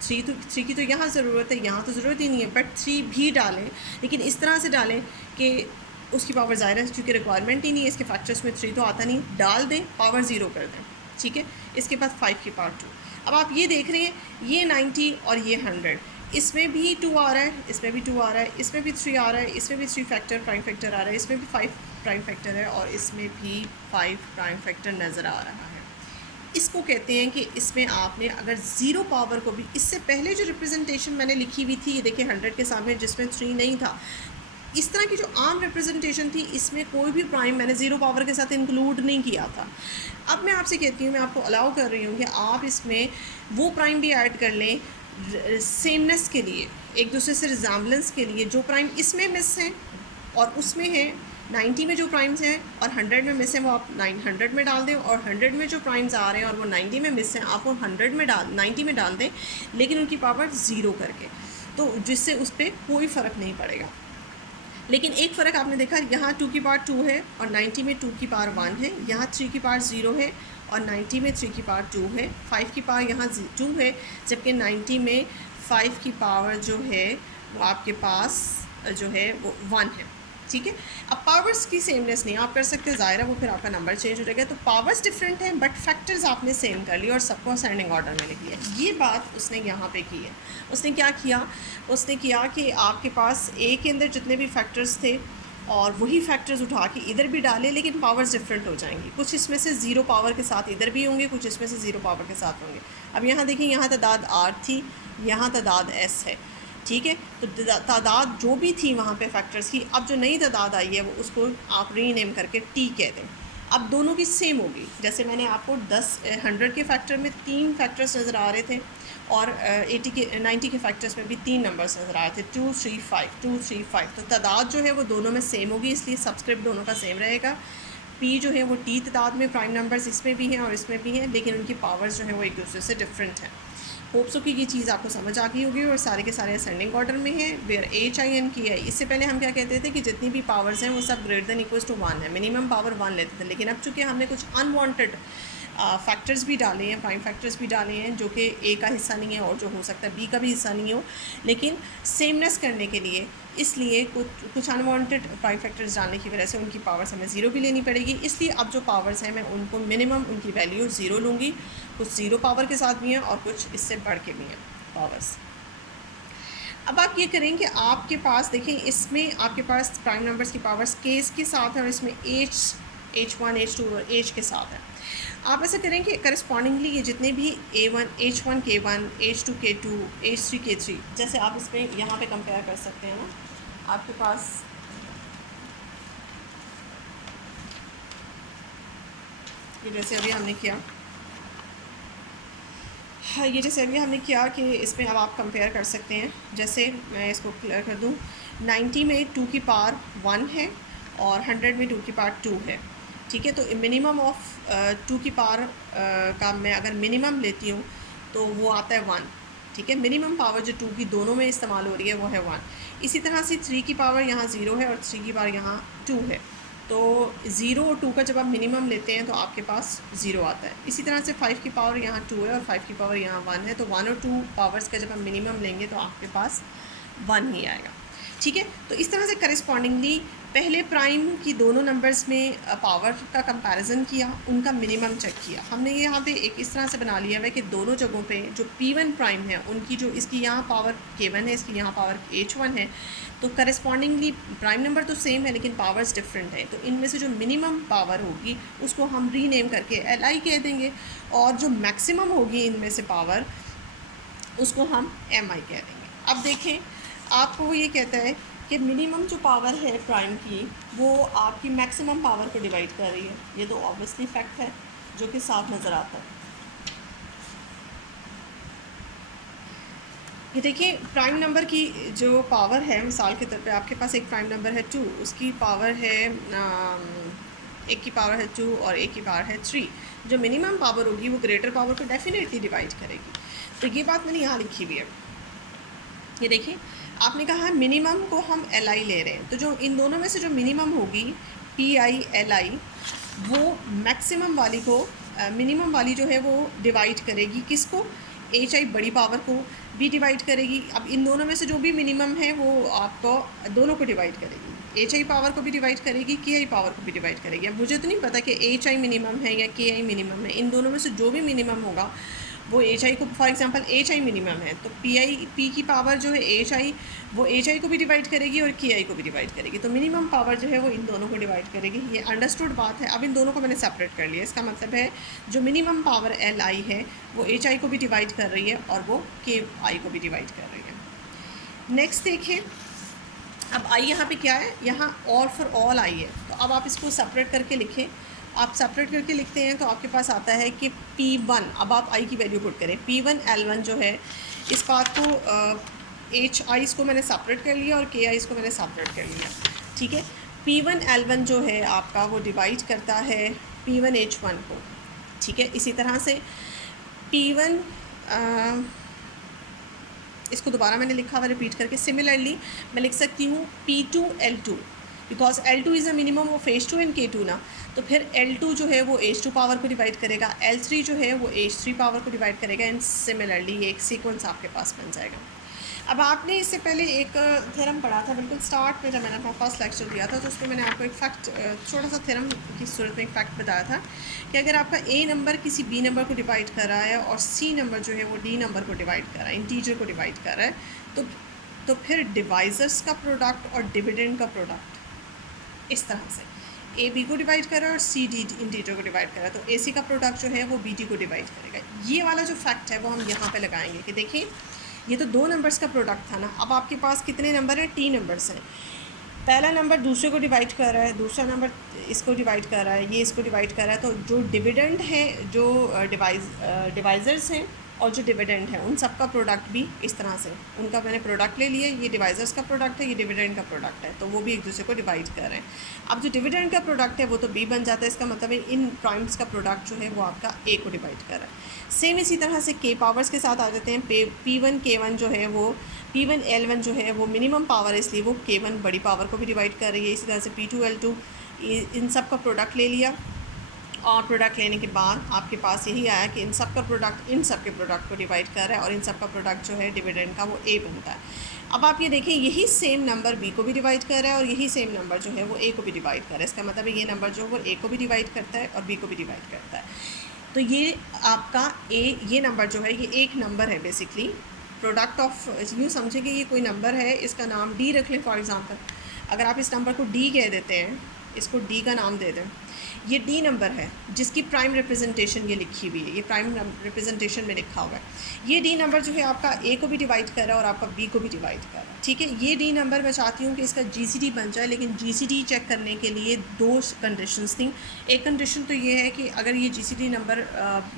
3 की तो यहाँ ज़रूरत है, यहाँ तो ज़रूरत ही नहीं है, बट 3 भी डालें, लेकिन इस तरह से डालें कि उसकी पावर ज़ाहिर है चूँकि रिक्वायरमेंट ही नहीं है, इसके फैक्टर्स में 3 तो आता नहीं, डाल दें, पावर 0 कर दें, ठीक है। इसके बाद 5 की पावर 2। अब आप ये देख रहे हैं ये 90 और ये 100, इसमें भी 2 आ रहा है, इसमें भी 2 आ रहा है, इसमें भी 3 आ रहा है, इसमें भी 3 फैक्टर प्राइम फैक्टर आ रहा है, इसमें भी 5 प्राइम फैक्टर है और इसमें भी 5 प्राइम फैक्टर नज़र आ रहा है। इसको कहते हैं कि इसमें आपने अगर 0 पावर को भी, इससे पहले जो रिप्रेजेंटेशन मैंने लिखी हुई थी, ये देखिए 100 के सामने जिसमें 3 नहीं था, इस तरह की जो आम रिप्रेजेंटेशन थी इसमें कोई भी प्राइम मैंने 0 पावर के साथ इंक्लूड नहीं किया था। अब मैं आपसे कहती हूँ, मैं आपको अलाउ कर रही हूँ कि आप इसमें वो प्राइम भी ऐड कर लें सेमनेस के लिए, एक दूसरे से रिजाम्बलेंस के लिए। जो प्राइम इसमें मिस हैं और उसमें है 90 में जो प्राइम्स हैं और 100 में मिस हैं वो आप 900 में डाल दें, और 100 में जो प्राइम्स आ रहे हैं और वो 90 में मिस हैं आप वो 90 में डाल दें, लेकिन उनकी पावर 0 करके। तो जिससे उस पर कोई फ़र्क नहीं पड़ेगा। लेकिन एक फ़र्क आपने देखा, यहाँ 2 की पावर 2 है और 90 में 2 की पावर 1 है, यहाँ 3 की पावर 0 है और 90 में 3 की पावर 2 है, 5 की पावर यहाँ 2 है, जबकि 90 में 5 की पावर जो है वो आपके पास जो है वो 1 है। ठीक है, अब पावर्स की सेमनेस नहीं आप कर सकते, ज़ाहिर है वो फिर आपका नंबर चेंज हो जाएगा। तो पावर्स डिफरेंट हैं बट फैक्टर्स आपने सेम कर लिए और सबको असेंडिंग ऑर्डर में लिख लिया। ये बात उसने यहाँ पे की है। उसने क्या किया, उसने किया कि आपके पास ए के अंदर जितने भी फैक्टर्स थे और वही फैक्टर्स उठा के इधर भी डाले, लेकिन पावर्स डिफरेंट हो जाएंगी। कुछ इसमें से ज़ीरो पावर के साथ इधर भी होंगे, कुछ इसमें से ज़ीरो पावर के साथ होंगे। अब यहाँ देखिए, यहाँ तादाद आर थी, यहाँ तादाद एस है। ठीक है, तो तादाद जो भी थी वहाँ पे फैक्टर्स की, अब जो नई तादाद आई है वो उसको आप रीनेम करके टी कह दें। अब दोनों की सेम होगी। जैसे मैंने आपको 100 के फैक्टर में 3 फैक्टर्स नज़र आ रहे थे और 90 के फैक्टर्स में भी 3 नंबर्स नज़र आ रहे थे, 2 3 5 2 3 5। तो तादाद जो है वो दोनों में सेम होगी, इसलिए सब्सक्रिप्ट दोनों का सेम रहेगा। पी जो है वो टी तादाद में प्राइम नंबर्स इसमें भी हैं और इसमें भी हैं, लेकिन उनकी पावर्स जो है वो एक दूसरे से डिफरेंट हैं। होप सो कि ये चीज़ आपको समझ आ गई होगी और सारे के सारे असेंडिंग ऑर्डर में है। वेयर एच आई एन की है। इससे पहले हम क्या कहते थे कि जितनी भी पावर्स हैं वो सब ग्रेटर देन इक्वल्स टू 1 है, मिनिमम पावर 1 लेते थे। लेकिन अब चूँकि हमने कुछ अनवांटेड फैक्टर्स भी डाले हैं, प्राइम फैक्टर्स भी डाले हैं जो कि ए का हिस्सा नहीं है और जो हो सकता है बी का भी हिस्सा नहीं हो, लेकिन सेमनेस करने के लिए इसलिए कुछ अनवांटेड प्राइम फैक्टर्स डालने की वजह से उनकी पावर्स हमें ज़ीरो भी लेनी पड़ेगी। इसलिए अब जो पावर्स हैं मैं उनको मिनिमम उनकी वैल्यू ज़ीरो लूँगी। कुछ ज़ीरो पावर के साथ भी हैं और कुछ इससे बढ़ के भी हैं पावर्स। अब आप ये करें कि आपके पास देखें, इसमें आपके पास प्राइम नंबर्स की पावर्स केस के साथ है और इसमें H1 H2 और H के साथ है। आप ऐसा करें कि करस्पॉन्डिंगली ये जितने भी A1 H1 K1 H2 K2 H3 K3, जैसे आप इसमें यहाँ पे कंपेयर कर सकते हैं ना, आपके पास ये जैसे अभी हमने किया, हाँ ये जैसे अभी हमने किया कि इसमें अब आप कंपेयर कर सकते हैं। जैसे मैं इसको क्लियर कर दूँ, 90 में 2 की पावर 1 है और 100 में 2 की पावर 2 है। ठीक है, तो मिनिमम ऑफ 2 की पावर का मैं अगर मिनिमम लेती हूँ तो वो आता है 1। ठीक है, मिनिमम पावर जो 2 की दोनों में इस्तेमाल हो रही है वो है 1। इसी तरह से 3 की पावर यहाँ 0 है और 3 की पावर यहाँ 2 है। तो 0 और 2 का जब आप मिनिमम लेते हैं तो आपके पास 0 आता है। इसी तरह से 5 की पावर यहाँ 2 है और 5 की पावर यहाँ 1 है। तो 1 और 2 पावर्स का जब हम मिनिमम लेंगे तो आपके पास 1 ही आएगा। ठीक है, तो इस तरह से करस्पॉन्डिंगली पहले प्राइम की दोनों नंबर्स में पावर का कंपैरिजन किया, उनका मिनिमम चेक किया। हमने ये यहाँ पे एक इस तरह से बना लिया है कि दोनों जगहों पे जो P1 प्राइम है उनकी जो इसकी यहाँ पावर K1 है, इसकी यहाँ पावर H1 है, तो करस्पॉन्डिंगली प्राइम नंबर तो सेम है लेकिन पावर्स डिफरेंट है। तो इनमें से जो मिनिमम पावर होगी उसको हम रीनेम करके LI कह देंगे और जो मैक्सिमम होगी इनमें से पावर उसको हम MI कह देंगे। अब देखें, आपको वो ये कहता है कि मिनिमम जो पावर है प्राइम की वो आपकी मैक्सिमम पावर को डिवाइड कर रही है। ये तो ऑब्वियसली फैक्ट है जो कि साफ नज़र आता है। ये देखिए, प्राइम नंबर की जो पावर है, मिसाल के तौर पे आपके पास एक प्राइम नंबर है 2, उसकी पावर है एक की पावर है 2 और एक की पावर है 3। जो मिनिमम पावर होगी वो ग्रेटर पावर को डेफिनेटली डिवाइड करेगी। तो ये बात मैंने यहाँ लिखी हुई है। ये देखिए, आपने कहा मिनिमम को हम LI ले रहे हैं, तो जो इन दोनों में से जो मिनिमम होगी PI LI, वो मैक्सिमम वाली को मिनिमम वाली जो है वो डिवाइड करेगी किसको, HI बड़ी पावर को भी डिवाइड करेगी। अब इन दोनों में से जो भी मिनिमम है वो आपको दोनों को डिवाइड करेगी, HI पावर को भी डिवाइड करेगी, KI पावर को भी डिवाइड करेगी। अब मुझे तो नहीं पता कि HI मिनिमम है या KI मिनिमम है, इन दोनों में से जो भी मिनिमम होगा वो HI को, फॉर एग्जांपल HI मिनिमम है तो P की पावर जो है HI वो HI को भी डिवाइड करेगी और KI को भी डिवाइड करेगी। तो मिनिमम पावर जो है वो इन दोनों को डिवाइड करेगी। ये अंडरस्टूड बात है। अब इन दोनों को मैंने सेपरेट कर लिया। इसका मतलब है जो मिनिमम पावर LI है वो HI को भी डिवाइड कर रही है और वो KI को भी डिवाइड कर रही है। नेक्स्ट देखिए, अब I यहाँ पे क्या है, यहाँ ऑल फॉर ऑल I है। तो अब आप इसको सेपरेट करके लिखें। आप सेपरेट करके लिखते हैं तो आपके पास आता है कि P1, अब आप I की वैल्यू पुट करें, P1 L1 जो है, इस बात को HI को मैंने सेपरेट कर लिया और KI को मैंने सेपरेट कर लिया। ठीक है, P1 L1 जो है आपका वो डिवाइड करता है P1 H1 को। ठीक है, इसी तरह से P1 इसको दोबारा मैंने लिखा हुआ रिपीट करके। सिमिलरली मैं लिख सकती हूँ P2L2, because L2 is a minimum of H2 and K2 ना, तो फिर L2 जो है वो H2 पावर को डिवाइड करेगा, L3 जो है वो H3 पावर को डिवाइड करेगा, एंड सिमिलरली ये एक सीक्वेंस आपके पास बन जाएगा। अब आपने इससे पहले एक थ्योरम पढ़ा था बिल्कुल स्टार्ट में, जब मैंने अपना फर्स्ट लेक्चर दिया था, तो उसमें मैंने आपको एक फैक्ट, छोटा सा थ्योरम की सूरत में एक फैक्ट बताया था कि अगर आपका ए नंबर किसी बी नंबर को डिवाइड कर रहा है और सी नंबर जो है वो डी नंबर को डिवाइड कर रहा है, इंटीजर को डिवाइड कर रहा है, तो फिर डिवाइजर्स का प्रोडक्ट और डिविडेंड का प्रोडक्ट इस तरह से ए बी को डिवाइड कर रहा है और सी डी इंटीजर को डिवाइड कर रहा है, तो ए सी का प्रोडक्ट जो है वो बी डी को डिवाइड करेगा। ये वाला जो फैक्ट है वो हम यहाँ पे लगाएंगे कि देखिए ये तो दो नंबर्स का प्रोडक्ट था ना, अब आपके पास कितने नंबर हैं, 3 नंबर्स हैं। पहला नंबर दूसरे को डिवाइड कर रहा है, दूसरा नंबर इसको डिवाइड कर रहा है, ये इसको डिवाइड कर रहा है, तो जो डिविडेंड है, जो डिवाइज़र्स हैं और जो डिविडेंड है, उन सब का प्रोडक्ट भी इस तरह से, उनका मैंने प्रोडक्ट ले लिया, ये डिवाइजर्स का प्रोडक्ट है, ये डिविडेंड का प्रोडक्ट है, तो वो भी एक दूसरे को डिवाइड कर रहे हैं। अब जो डिविडेंड का प्रोडक्ट है वो तो बी बन जाता है, इसका मतलब है इन प्राइम्स का प्रोडक्ट जो है वो आपका ए को डिवाइड कर रहा है। सेम इसी तरह से के पावर्स के साथ आ जाते हैं। P1 K1 जो है वो P1 L1 जो है वो मिनिमम पावर है, इसलिए वो K1 बड़ी पावर को भी डिवाइड कर रही है। इसी तरह से P2 L2 इन सब का प्रोडक्ट ले लिया, और प्रोडक्ट लेने के बाद आपके पास यही आया कि इन सब का प्रोडक्ट इन सब के प्रोडक्ट को डिवाइड कर रहा है, और इन सब का प्रोडक्ट जो है डिविडेंड का वो ए बनता है। अब आप ये देखें, यही सेम नंबर बी को भी डिवाइड कर रहा है और यही सेम नंबर जो है वो ए को भी डिवाइड कर रहा है। इसका मतलब है ये नंबर जो है वो ए को भी डिवाइड करता है और बी को भी डिवाइड करता है। तो ये आपका ये नंबर जो है ये एक नंबर है बेसिकली, प्रोडक्ट ऑफ, यूँ समझें कि ये कोई नंबर है, इसका नाम डी रख लें फॉर एग्ज़ाम्पल। अगर आप इस नंबर को डी कह देते हैं, इसको डी का नाम दे दें, ये डी नंबर है जिसकी प्राइम रिप्रेजेंटेशन ये लिखी हुई है, ये प्राइम रिप्रेजेंटेशन में लिखा हुआ है। ये डी नंबर जो है आपका ए को भी डिवाइड कर रहा है और आपका बी को भी डिवाइड कर रहा है, ठीक है। ये डी नंबर मैं चाहती हूँ कि इसका जीसीडी बन जाए, लेकिन जीसीडी चेक करने के लिए 2 कंडीशंस थी। एक कंडीशन तो ये है कि अगर ये जीसीडी नंबर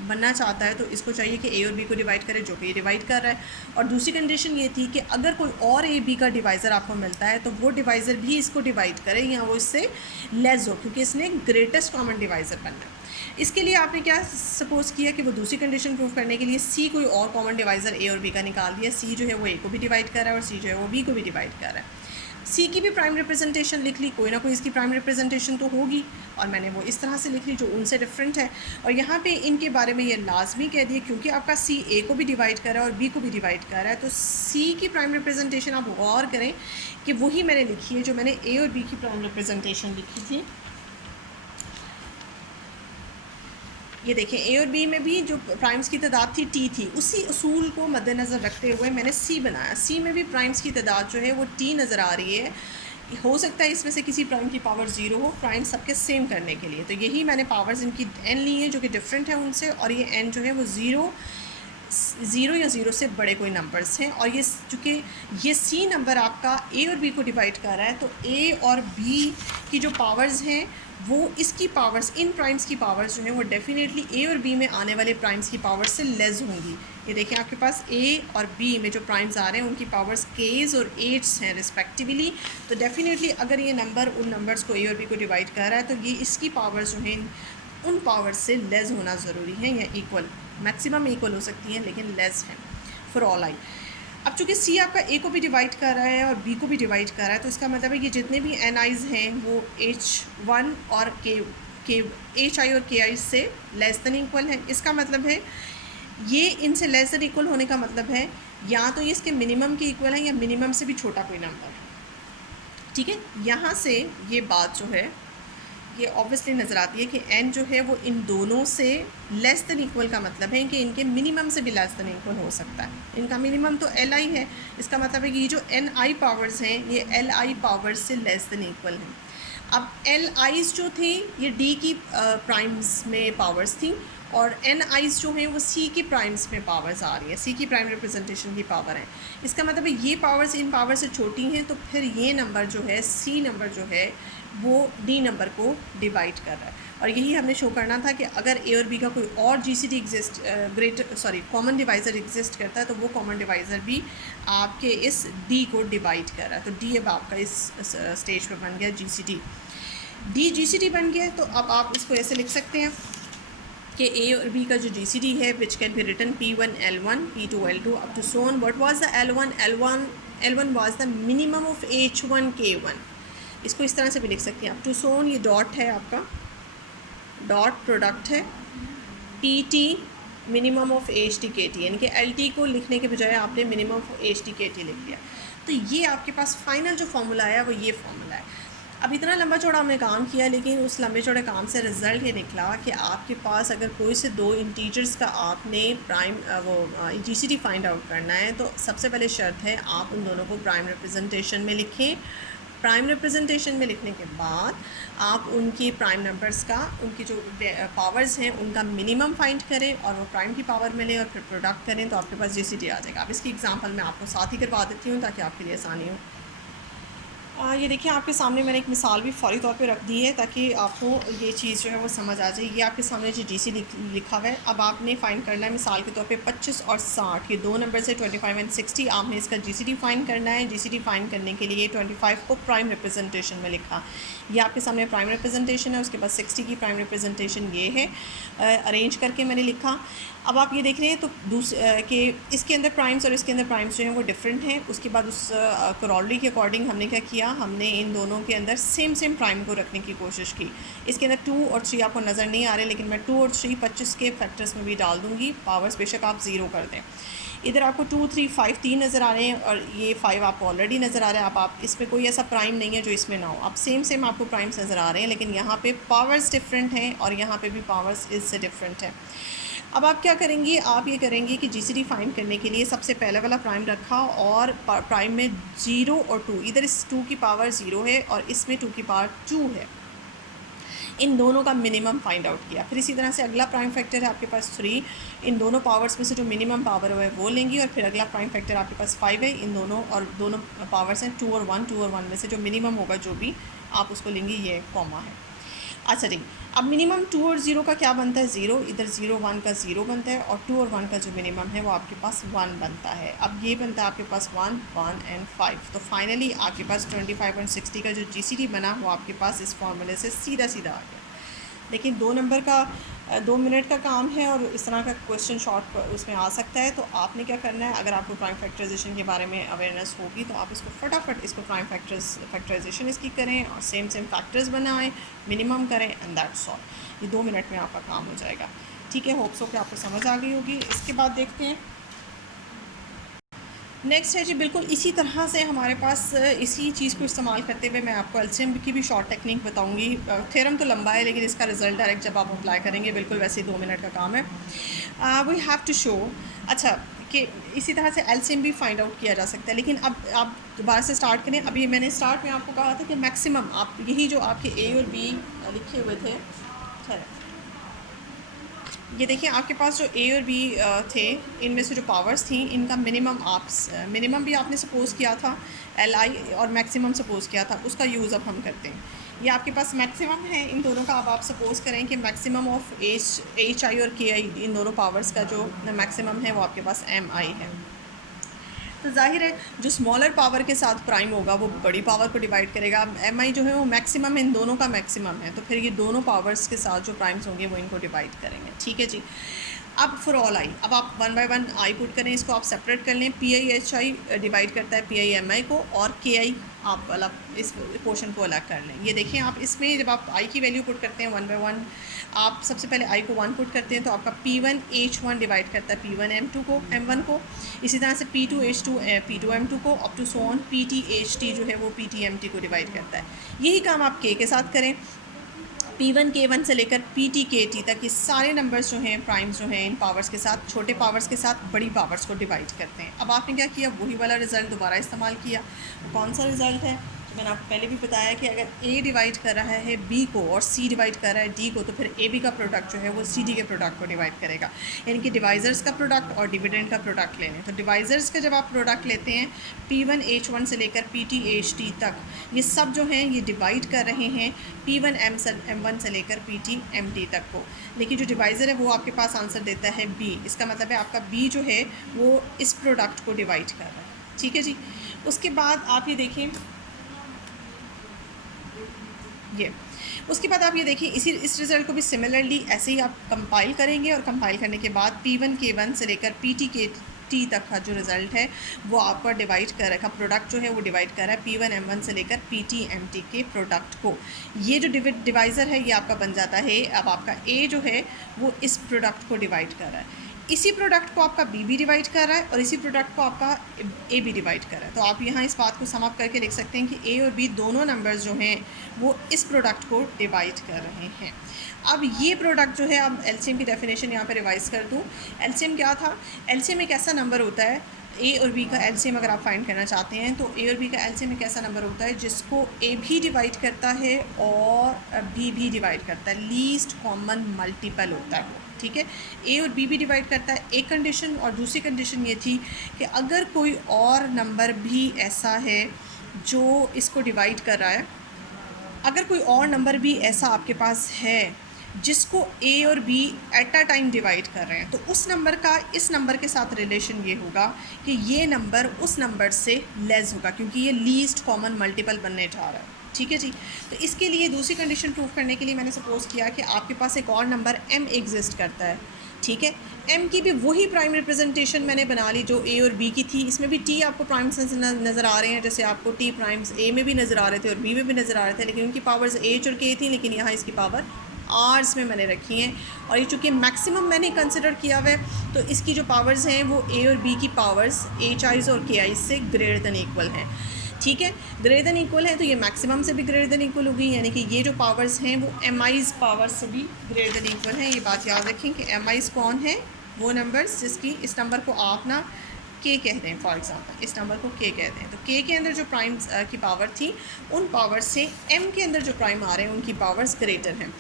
बनना चाहता है तो इसको चाहिए कि ए और बी को डिवाइड करे, जो कि ये डिवाइड कर रहा है। और दूसरी कंडीशन ये थी कि अगर कोई और ए बी का डिवाइज़र आपको मिलता है तो वो डिवाइज़र भी इसको डिवाइड करे या वो इससे लेस हो, क्योंकि इसने ग्रेटेस्ट कॉमन डिवाइज़र बनना है। इसके लिए आपने क्या सपोज़ किया कि वो दूसरी कंडीशन प्रूव करने के लिए सी कोई और कॉमन डिवाइज़र ए और बी का निकाल दिया। सी जो है वो ए को भी डिवाइड कर रहा है और सी जो है वो बी को भी डिवाइड कर रहा है। सी की भी प्राइम रिप्रेजेंटेशन लिख ली, कोई ना कोई इसकी प्राइम रिप्रेजेंटेशन तो होगी, और मैंने वो इस तरह से लिख ली जो उनसे डिफरेंट है। और यहाँ पे इनके बारे में ये लाजमी कह दिए, क्योंकि आपका सी ए को भी डिवाइड कर रहा है और बी को भी डिवाइड कर रहा है, तो सी की प्राइम रिप्रेजेंटेशन आप गौर करें कि वही मैंने लिखी है जो मैंने ए और बी की प्राइम रिप्रेजेंटेशन लिखी थी। ये देखें, ए और बी में भी जो प्राइम्स की तादाद थी टी थी, उसी असूल को मद्देनज़र रखते हुए मैंने सी बनाया। सी में भी प्राइम्स की तादाद जो है वो टी नज़र आ रही है। हो सकता है इसमें से किसी प्राइम की पावर 0 हो, प्राइम सबके सेम करने के लिए, तो यही मैंने पावर्स इनकी एन ली है जो कि डिफरेंट है उनसे, और ये एन जो है वो ज़ीरो या ज़ीरो से बड़े कोई नंबर्स हैं। और ये चूँकि ये सी नंबर आपका ए और बी को डिवाइड कर रहा है, तो ए और बी की जो पावर्स हैं वो इसकी पावर्स, इन प्राइम्स की पावर्स जो हैं वो डेफिनेटली ए और बी में आने वाले प्राइम्स की पावर्स से लेस होंगी। ये देखिए आपके पास ए और बी में जो प्राइम्स आ रहे हैं उनकी पावर्स केज और एट्स हैं रिस्पेक्टिवली, तो डेफिनेटली अगर ये नंबर उन नंबर्स को ए और बी को डिवाइड कर रहा है तो ये इसकी पावर्स जो हैं उन पावर्स से लेस होना ज़रूरी है, या इक्वल, मैक्सिमम इक्वल हो सकती हैं लेकिन लेस है फॉर ऑल आई। अब चूँकि सी आपका ए को भी डिवाइड कर रहा है और बी को भी डिवाइड कर रहा है, तो इसका मतलब है कि जितने भी एन आईज़ हैं वो H1 और के एच आई और के आई से लेस दैन इक्वल है। इसका मतलब है ये इनसे लेस दैन इक्वल होने का मतलब है या तो ये इसके मिनिमम के इक्वल है या मिनिमम से भी छोटा कोई नंबर है, ठीक है। यहाँ से ये बात जो है ये ऑब्वियसली नज़र आती है कि n जो है वो इन दोनों से लेस दैन इक्वल का मतलब है कि इनके मिनिमम से भी लेस दैन इक्वल हो सकता है। इनका मिनिमम तो li है, इसका मतलब है कि ये जो ni पावर्स हैं ये li पावर्स से लेस दैन इक्वल हैं। अब li's जो थी ये d की प्राइम्स में पावर्स थी, और ni's जो हैं वो c की प्राइम्स में पावर्स आ रही है, c की प्राइम रिप्रेजेंटेशन की पावर है। इसका मतलब है ये पावर्स इन पावर से छोटी हैं, तो फिर ये नंबर जो है c नंबर जो है वो डी नंबर को डिवाइड कर रहा है। और यही हमने शो करना था कि अगर ए और बी का कोई और GCD exist common divisor exist करता है तो वो कॉमन डिवाइज़र भी आपके इस डी को डिवाइड कर रहा है। तो डी अब आपका इस स्टेज पे बन गया जीसीडी। डी जीसीडी बन गया, तो अब आप इसको ऐसे लिख सकते हैं कि ए और बी का जो GCD है which can be written P1 L1 P2 L2 up to so on. What was the L1 was the minimum of H1 K1. इसको इस तरह से भी लिख सकते हैं. अप टू सो ऑन ये डॉट है, आपका डॉट प्रोडक्ट है PT minimum of HT KT, यानी कि LT को लिखने के बजाय आपने मिनिमम ऑफ HT KT लिख लिया. तो ये आपके पास फाइनल जो फार्मूला आया वो ये फार्मूला है. अब इतना लंबा चौड़ा हमने काम किया, लेकिन उस लंबे चौड़े काम से रिज़ल्ट ये निकला कि आपके पास अगर कोई से दो इंटीजर्स का आपने प्राइम GCD फाइंड आउट करना है, तो सबसे पहले शर्त है आप उन दोनों को प्राइम रिप्रेजेंटेशन में लिखें. प्राइम रिप्रेजेंटेशन में लिखने के बाद आप उनकी प्राइम नंबर्स का, उनकी जो पावर्स हैं उनका मिनिमम फाइंड करें और वो प्राइम की पावर में लें और फिर प्रोडक्ट करें, तो आपके पास GCD आ जाएगा. अब इसकी एग्जांपल मैं आपको साथ ही करवा देती हूँ ताकि आपके लिए आसानी हो. ये देखिए आपके सामने मैंने एक मिसाल भी फौरी तौर पे रख दी है ताकि आपको ये चीज़ जो है वो समझ आ जाए. ये आपके सामने जो GCD लिखा हुआ है, अब आपने फ़ाइंड करना है मिसाल के तौर पे 25 और 60, ये दो नंबर से 25 एंड 60 आपने इसका GCD फाइंड करना है. GCD फाइंड करने के लिए 25 को प्राइम रिप्रेजेंटेशन में लिखा, ये आपके सामने प्राइम रिप्रेजेंटेशन है. उसके बाद 60 की प्राइम रिप्रेजेंटेशन ये है, अरेंज करके मैंने लिखा. अब आप ये देख रहे हैं तो कि इसके अंदर प्राइम्स और इसके अंदर प्राइम्स जो हैं वो डिफरेंट हैं. उसके बाद उस कोरोलरी के अकॉर्डिंग हमने क्या किया, हमने इन दोनों के अंदर सेम प्राइम को रखने की कोशिश की. इसके अंदर 2 और 3 आपको नज़र नहीं आ रहे, लेकिन मैं 2 और 3 25 के फैक्टर्स में भी डाल दूँगी. पावर्स बेशक आप 0 कर दें. इधर आपको 2 3 5 3 नज़र आ रहे हैं और ये 5 आपको ऑलरेडी नज़र आ रहा है. अब आप इसमें कोई ऐसा प्राइम नहीं है जो इसमें ना हो. अब सेम आपको प्राइम्स नज़र आ रहे हैं, लेकिन यहाँ पे पावर्स डिफरेंट हैं और यहाँ पे भी पावर्स इससे डिफरेंट है. अब आप क्या करेंगी, आप ये करेंगे कि GCD फाइंड करने के लिए सबसे पहले वाला प्राइम रखा और प्राइम में 0 और 2, इधर इस 2 की पावर 0 है और इसमें 2 की पावर 2 है. इन दोनों का मिनिमम फाइंड आउट किया. फिर इसी तरह से अगला प्राइम फैक्टर है आपके पास 3, इन दोनों पावर्स में से जो मिनिमम पावर है वो लेंगी. और फिर अगला प्राइम फैक्टर आपके पास 5 है. इन दोनों पावर्स हैं 2 और 1 में से जो मिनिमम होगा जो भी आप उसको लेंगी, ये कॉमा है. अच्छा जी, अब मिनिमम 2 और 0 का क्या बनता है, 0. इधर 0 1 का 0 बनता है और 2 और 1 का जो मिनिमम है वो आपके पास 1 बनता है. अब ये बनता है आपके पास 1 1 एंड 5. तो फाइनली आपके पास 25 और 60 का जो GCD बना वो आपके पास इस फॉर्मूले से सीधा आ गया. लेकिन 2 मिनट का काम है और इस तरह का क्वेश्चन शॉर्ट उसमें आ सकता है. तो आपने क्या करना है, अगर आपको प्राइम फैक्टराइजेशन के बारे में अवेयरनेस होगी तो आप इसको फटाफट इसको प्राइम फैक्टराइजेशन इसकी करें और सेम फैक्टर्स बनाएं, मिनिमम करें एंड दैट्स ऑल. ये 2 मिनट में आपका काम हो जाएगा. ठीक है, होप्स हो कि आपको समझ आ गई होगी. इसके बाद देखते हैं नेक्स्ट है जी. बिल्कुल इसी तरह से हमारे पास इसी चीज़ को इस्तेमाल करते हुए मैं आपको एलसीएम की भी शॉर्ट टेक्निक बताऊंगी. थ्योरम तो लंबा है लेकिन इसका रिजल्ट डायरेक्ट जब आप अप्लाई करेंगे बिल्कुल वैसे ही 2 मिनट का काम है. वी हैव टू शो, अच्छा, कि इसी तरह से एलसीएम भी फाइंड आउट किया जा सकता है. लेकिन अब आप दोबारा से स्टार्ट करें. अभी मैंने स्टार्ट में आपको कहा था कि मैक्सिमम आप यही जो आपके ए और बी लिखे हुए थे, ये देखिए आपके पास जो ए और बी थे, इनमें से जो पावर्स थी इनका मिनिमम भी आपने सपोज़ किया था LI और मैक्सिमम सपोज़ किया था, उसका यूज़ अब हम करते हैं. ये आपके पास मैक्सिमम है इन दोनों का. अब आप सपोज़ करें कि मैक्सिमम ऑफ HI और KI, इन दोनों पावर्स का जो मैक्सिमम है वो आपके पास MI है. तो जाहिर है जो स्मॉलर पावर के साथ प्राइम होगा वो बड़ी पावर को डिवाइड करेगा. MI जो है वो मैक्सिमम इन दोनों का मैक्सिमम है, तो फिर ये दोनों पावर्स के साथ जो प्राइम्स होंगे वो इनको डिवाइड करेंगे. ठीक है जी. अब फॉर ऑल आई, अब आप 1 बाय 1 आई पुट करें, इसको आप सेपरेट कर लें. PI डिवाइड करता है PI MI को और KI आप अलग इस पोर्शन को अलग कर लें. ये देखें आप इसमें जब आप आई की वैल्यू पुट करते हैं 1 बाय 1, आप सबसे पहले आई को 1 पुट करते हैं तो आपका P1 H1 डिवाइड करता है P1 M1 को. इसी तरह से P2 H2 P2 M2 को, up to so on PT HT जो है वो PT MT को डिवाइड करता है. यही काम आप K के साथ करें. P1 K1 से लेकर PT KT तक ये सारे नंबर्स जो हैं, प्राइम्स जो हैं, इन पावर्स के साथ, छोटे पावर्स के साथ बड़ी पावर्स को डिवाइड करते हैं. अब आपने क्या किया, वही वाला रिज़ल्ट दोबारा इस्तेमाल किया. तो कौन सा रिज़ल्ट है, मैंने आपको पहले भी बताया कि अगर A डिवाइड कर रहा है B को और C डिवाइड कर रहा है D को, तो फिर AB का प्रोडक्ट जो है वो CD के प्रोडक्ट को डिवाइड करेगा. यानी कि डिवाइज़र्स का प्रोडक्ट और डिविडेंड का प्रोडक्ट लेने. तो डिवाइज़र्स का जब आप प्रोडक्ट लेते हैं P1 H1 से लेकर PT HT तक, ये सब जो हैं ये डिवाइड कर रहे हैं P1 M1 से लेकर PT MT तक को. लेकिन जो डिवाइज़र है वो आपके पास आंसर देता है B. इसका मतलब है आपका B जो है वो इस प्रोडक्ट को डिवाइड कर रहा है. ठीक है जी. उसके बाद आप ये देखें, ये उसके बाद आप ये देखिए इस रिज़ल्ट को भी सिमिलरली ऐसे ही आप कंपाइल करेंगे और कंपाइल करने के बाद P1 K1 से लेकर PT T तक का जो रिज़ल्ट है वो आपका डिवाइड कर रखा, प्रोडक्ट जो है वो डिवाइड कर रहा है P1 M1 से लेकर PT MT के प्रोडक्ट को। ये जो डिवाइज़र है ये आपका बन जाता है, अब आपका A जो है वो इस प्रोडक्ट को डिवाइड कर रहा है, इसी प्रोडक्ट को आपका B भी डिवाइड कर रहा है और इसी प्रोडक्ट को आपका A भी डिवाइड कर रहा है। तो आप यहाँ इस बात को सम अप करके लिख सकते हैं कि A और B दोनों नंबर्स जो हैं वो इस प्रोडक्ट को डिवाइड कर रहे हैं। अब ये प्रोडक्ट जो है, अब एलसीएम की डेफिनेशन यहाँ पे रिवाइज़ कर दूँ। एलसीएम क्या था? एलसीएम एक ऐसा नंबर होता है, ए और बी का एलसीएम अगर आप फाइंड करना चाहते हैं तो ए और बी का एलसीएम एक ऐसा नंबर होता है जिसको ए भी डिवाइड करता है और बी भी डिवाइड करता है, लीस्ट कॉमन मल्टीपल होता है वो, ठीक है। ए और बी भी डिवाइड करता है, एक कंडीशन, और दूसरी कंडीशन ये थी कि अगर कोई और नंबर भी ऐसा है जो इसको डिवाइड कर रहा है, अगर कोई और नंबर भी ऐसा आपके पास है जिसको ए और B at a time divide कर रहे हैं, तो उस नंबर का इस नंबर के साथ रिलेशन ये होगा कि ये नंबर उस नंबर से लेस होगा, क्योंकि ये लीस्ट कॉमन मल्टीपल बनने जा रहा है, ठीक है जी। तो इसके लिए दूसरी कंडीशन प्रूव करने के लिए मैंने सपोज़ किया कि आपके पास एक और नंबर m एग्जिस्ट करता है, ठीक है। m की भी वही प्राइम रिप्रेजेंटेशन मैंने बना ली जो a और b की थी। इसमें भी t आपको प्राइम्स नज़र आ रहे हैं, जैसे आपको t प्राइम्स a में भी नज़र आ रहे थे और b में भी नज़र आ रहे थे, लेकिन उनकी पावर्स h और k थी, लेकिन यहाँ इसकी पावर आर्स में मैंने रखी हैं। और ये चूँकि मैक्सिमम मैंने कंसिडर किया हुआ है तो इसकी जो पावर्स हैं वो a और b की पावर्स h आइज़ और k आइज़ से ग्रेटर देन इक्वल हैं, ठीक है। ग्रेटर देन इक्वल है तो ये मैक्सिमम से भी ग्रेटर देन इक्वल होगी, यानी कि ये जो पावर्स हैं वो एम आइज़ पावर्स से भी ग्रेटर देन इक्वल हैं। ये बात याद रखें कि एम आइज़ कौन है? वो नंबर्स जिसकी इस नंबर को आप ना के कह दें, फॉर एग्जांपल इस नंबर को के कहते हैं, तो के के अंदर जो प्राइम्स की पावर थी उन पावर से एम के अंदर जो प्राइम आ रहे हैं उनकी पावर्स ग्रेटर हैं।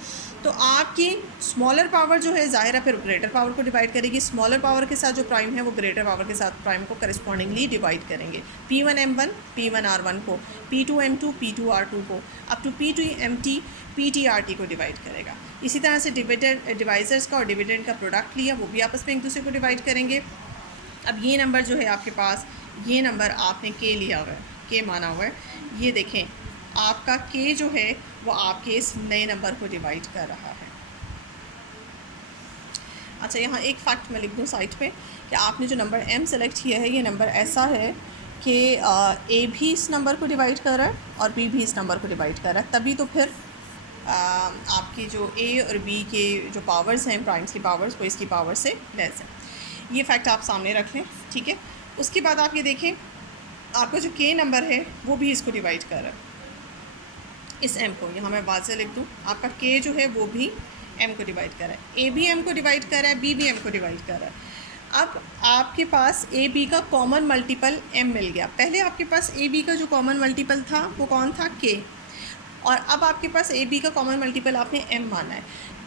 तो आपकी स्मॉलर पावर जो है ज़ाहिर है फिर ग्रेटर पावर को डिवाइड करेगी, स्मॉलर पावर के साथ जो प्राइम है वो ग्रेटर पावर के साथ प्राइम को करस्पॉन्डिंगली डिवाइड करेंगे। P1 M1 P1 R1 को, P2 M2 P2 R2 को, up to P2 MT PT RT को डिवाइड करेगा। इसी तरह से डिवाइजर्स का और डिविडेंड का प्रोडक्ट लिया, वो भी आपस में एक दूसरे को डिवाइड करेंगे। अब ये नंबर जो है आपके पास, ये नंबर आपने के लिया हुआ है, के माना हुआ है, ये देखें आपका के जो है वो आपके इस नए नंबर को डिवाइड कर रहा है। अच्छा, यहाँ एक फैक्ट मैं लिख दूँ साइड पे कि आपने जो नंबर m सेलेक्ट किया है ये नंबर ऐसा है कि a भी इस नंबर को डिवाइड कर रहा है और b भी इस नंबर को डिवाइड कर रहा है, तभी तो फिर आपकी जो a और b के जो पावर्स हैं, प्राइम्स की पावर्स, वो इसकी पावर से लेस है। ये फैक्ट आप सामने रख लें, ठीक है। उसके बाद आप ये देखें आपका जो k नंबर है वो भी इसको डिवाइड कर रहा है, इस m को, यहाँ मैं वाज़े लिख दूँ, आपका k जो है वो भी m को डिवाइड कर रहा है, a भी m को डिवाइड कर रहा है, b भी m को डिवाइड कर रहा है। अब आपके पास a b का कॉमन मल्टीपल m मिल गया। पहले आपके पास a b का जो कॉमन मल्टीपल था वो कौन था? k, और अब आपके पास a b का कॉमन मल्टीपल आपने m माना है।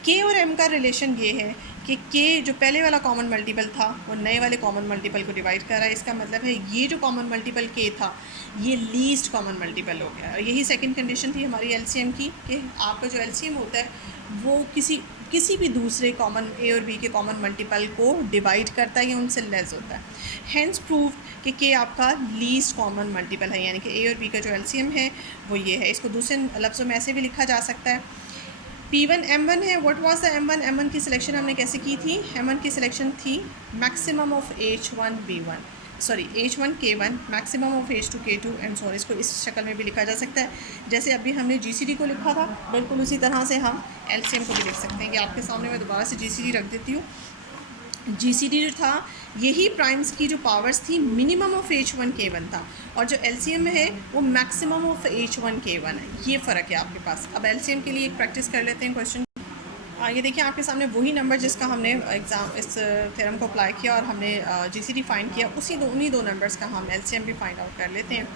k और m का रिलेशन ये है कि k जो पहले वाला कॉमन मल्टीपल था वो नए वाले कॉमन मल्टीपल को डिवाइड कर रहा है। इसका मतलब है ये जो कॉमन मल्टीपल k था ये लीस्ट कॉमन मल्टीपल हो गया। और यही सेकंड कंडीशन थी हमारी एलसीएम की कि आपका जो एलसीएम होता है वो किसी भी दूसरे कॉमन a और b के कॉमन मल्टीपल को डिवाइड करता है या उनसे लेस होता है। हेंस प्रूव कि k आपका लीस्ट कॉमन मल्टीपल है, यानी कि a और b का जो एलसीएम है वो ये है। इसको दूसरे लफ्ज़ों में ऐसे भी लिखा जा सकता है, P1 M1 है। What was the M1? M1 की सिलेक्शन हमने कैसे की थी? M1 की सिलेक्शन थी maximum of H1 B1, sorry H1 K1 maximum of H2 K2 and so. इसको इस शक्ल में भी लिखा जा सकता है जैसे अभी हमने GCD को लिखा था, बिल्कुल उसी तरह से हम LCM को भी लिख सकते हैं। कि आपके सामने मैं दोबारा से GCD रख देती हूँ। GCD जो था यही प्राइम्स की जो पावर्स थी मिनिमम ऑफ H1 K1 था, और जो LCM है वो मैक्सिमम ऑफ H1 K1 है। ये फ़र्क है आपके पास। अब LCM के लिए एक प्रैक्टिस कर लेते हैं क्वेश्चन। ये देखिए आपके सामने वही नंबर जिसका हमने इस थ्योरम को अप्लाई किया और हमने GCD फाइंड किया, उन्हीं दो नंबर्स का हम LCM भी फाइंड आउट कर लेते हैं।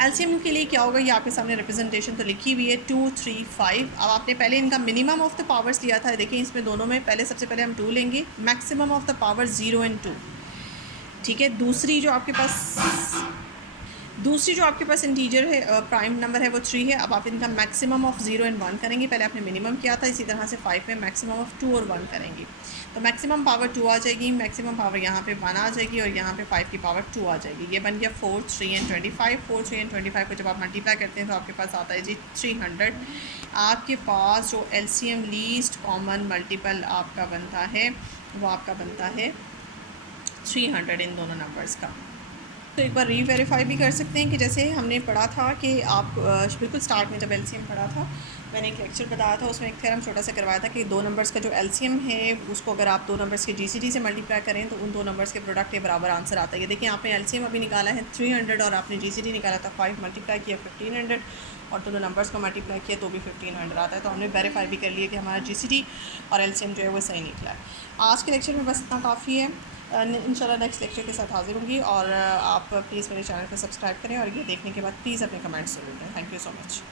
LCM के लिए क्या होगा, ये आपके सामने रिप्रेजेंटेशन तो लिखी हुई है 2, 3, 5। अब आपने पहले इनका मिनिमम ऑफ द पावर्स लिया था, देखिए इसमें दोनों में सबसे पहले हम 2 लेंगे, मैक्सिमम ऑफ द पावर 0 और 2, ठीक है। दूसरी जो आपके पास दूसरी जो आपके पास इंटीजर है प्राइम नंबर है वो 3 है। अब आप इनका मैक्सिमम ऑफ 0 एंड 1 करेंगे। पहले आपने मिनिमम किया था, इसी तरह से 5 में मैक्सिमम ऑफ 2 और 1 करेंगे। तो मैक्सिमम पावर 2 आ जाएगी, मैक्सिमम पावर यहाँ पे 1 आ जाएगी और यहाँ पे 5 की पावर 2 आ जाएगी। ये बन गया 4, 3 एंड 25। 4, 3 एंड 25 को जब आप मल्टीप्लाई करते हैं तो आपके पास आता है जी 300। आपके पास जो LCM लीस्ट कॉमन मल्टीपल आपका बनता है वो आपका बनता है 300 इन दोनों नंबर्स का। तो एक बार रीवेरीफाई भी कर सकते हैं कि जैसे हमने पढ़ा था कि आप बिल्कुल स्टार्ट में जब LCM पढ़ा था, मैंने एक लेक्चर बताया था, उसमें एक थ्योरम छोटा सा करवाया था कि दो नंबर्स का जो LCM है उसको अगर आप दो नंबर्स के GCD से मल्टीप्लाई करें तो उन दो नंबर्स के प्रोडक्ट के बराबर आंसर आता है। ये देखिए आपने LCM अभी निकाला है 300 और आपने GCD निकाला था 5, मल्टीप्लाई किया 1500 और दोनों नंबर्स को मल्टीप्लाई किया तो भी 1500 आता है। तो हमने वेरीफाई भी कर लिया कि हमारा GCD और LCM जो है वो सही निकला है। आज के लेक्चर में बस इतना काफ़ी है। इंशाल्लाह नेक्स्ट लेक्चर के साथ हाजिर होंगी और आप प्लीज़ मेरे चैनल को सब्सक्राइब करें और ये देखने के बाद प्लीज़ अपने कमेंट्स ज़रूर दें। Thank you so much.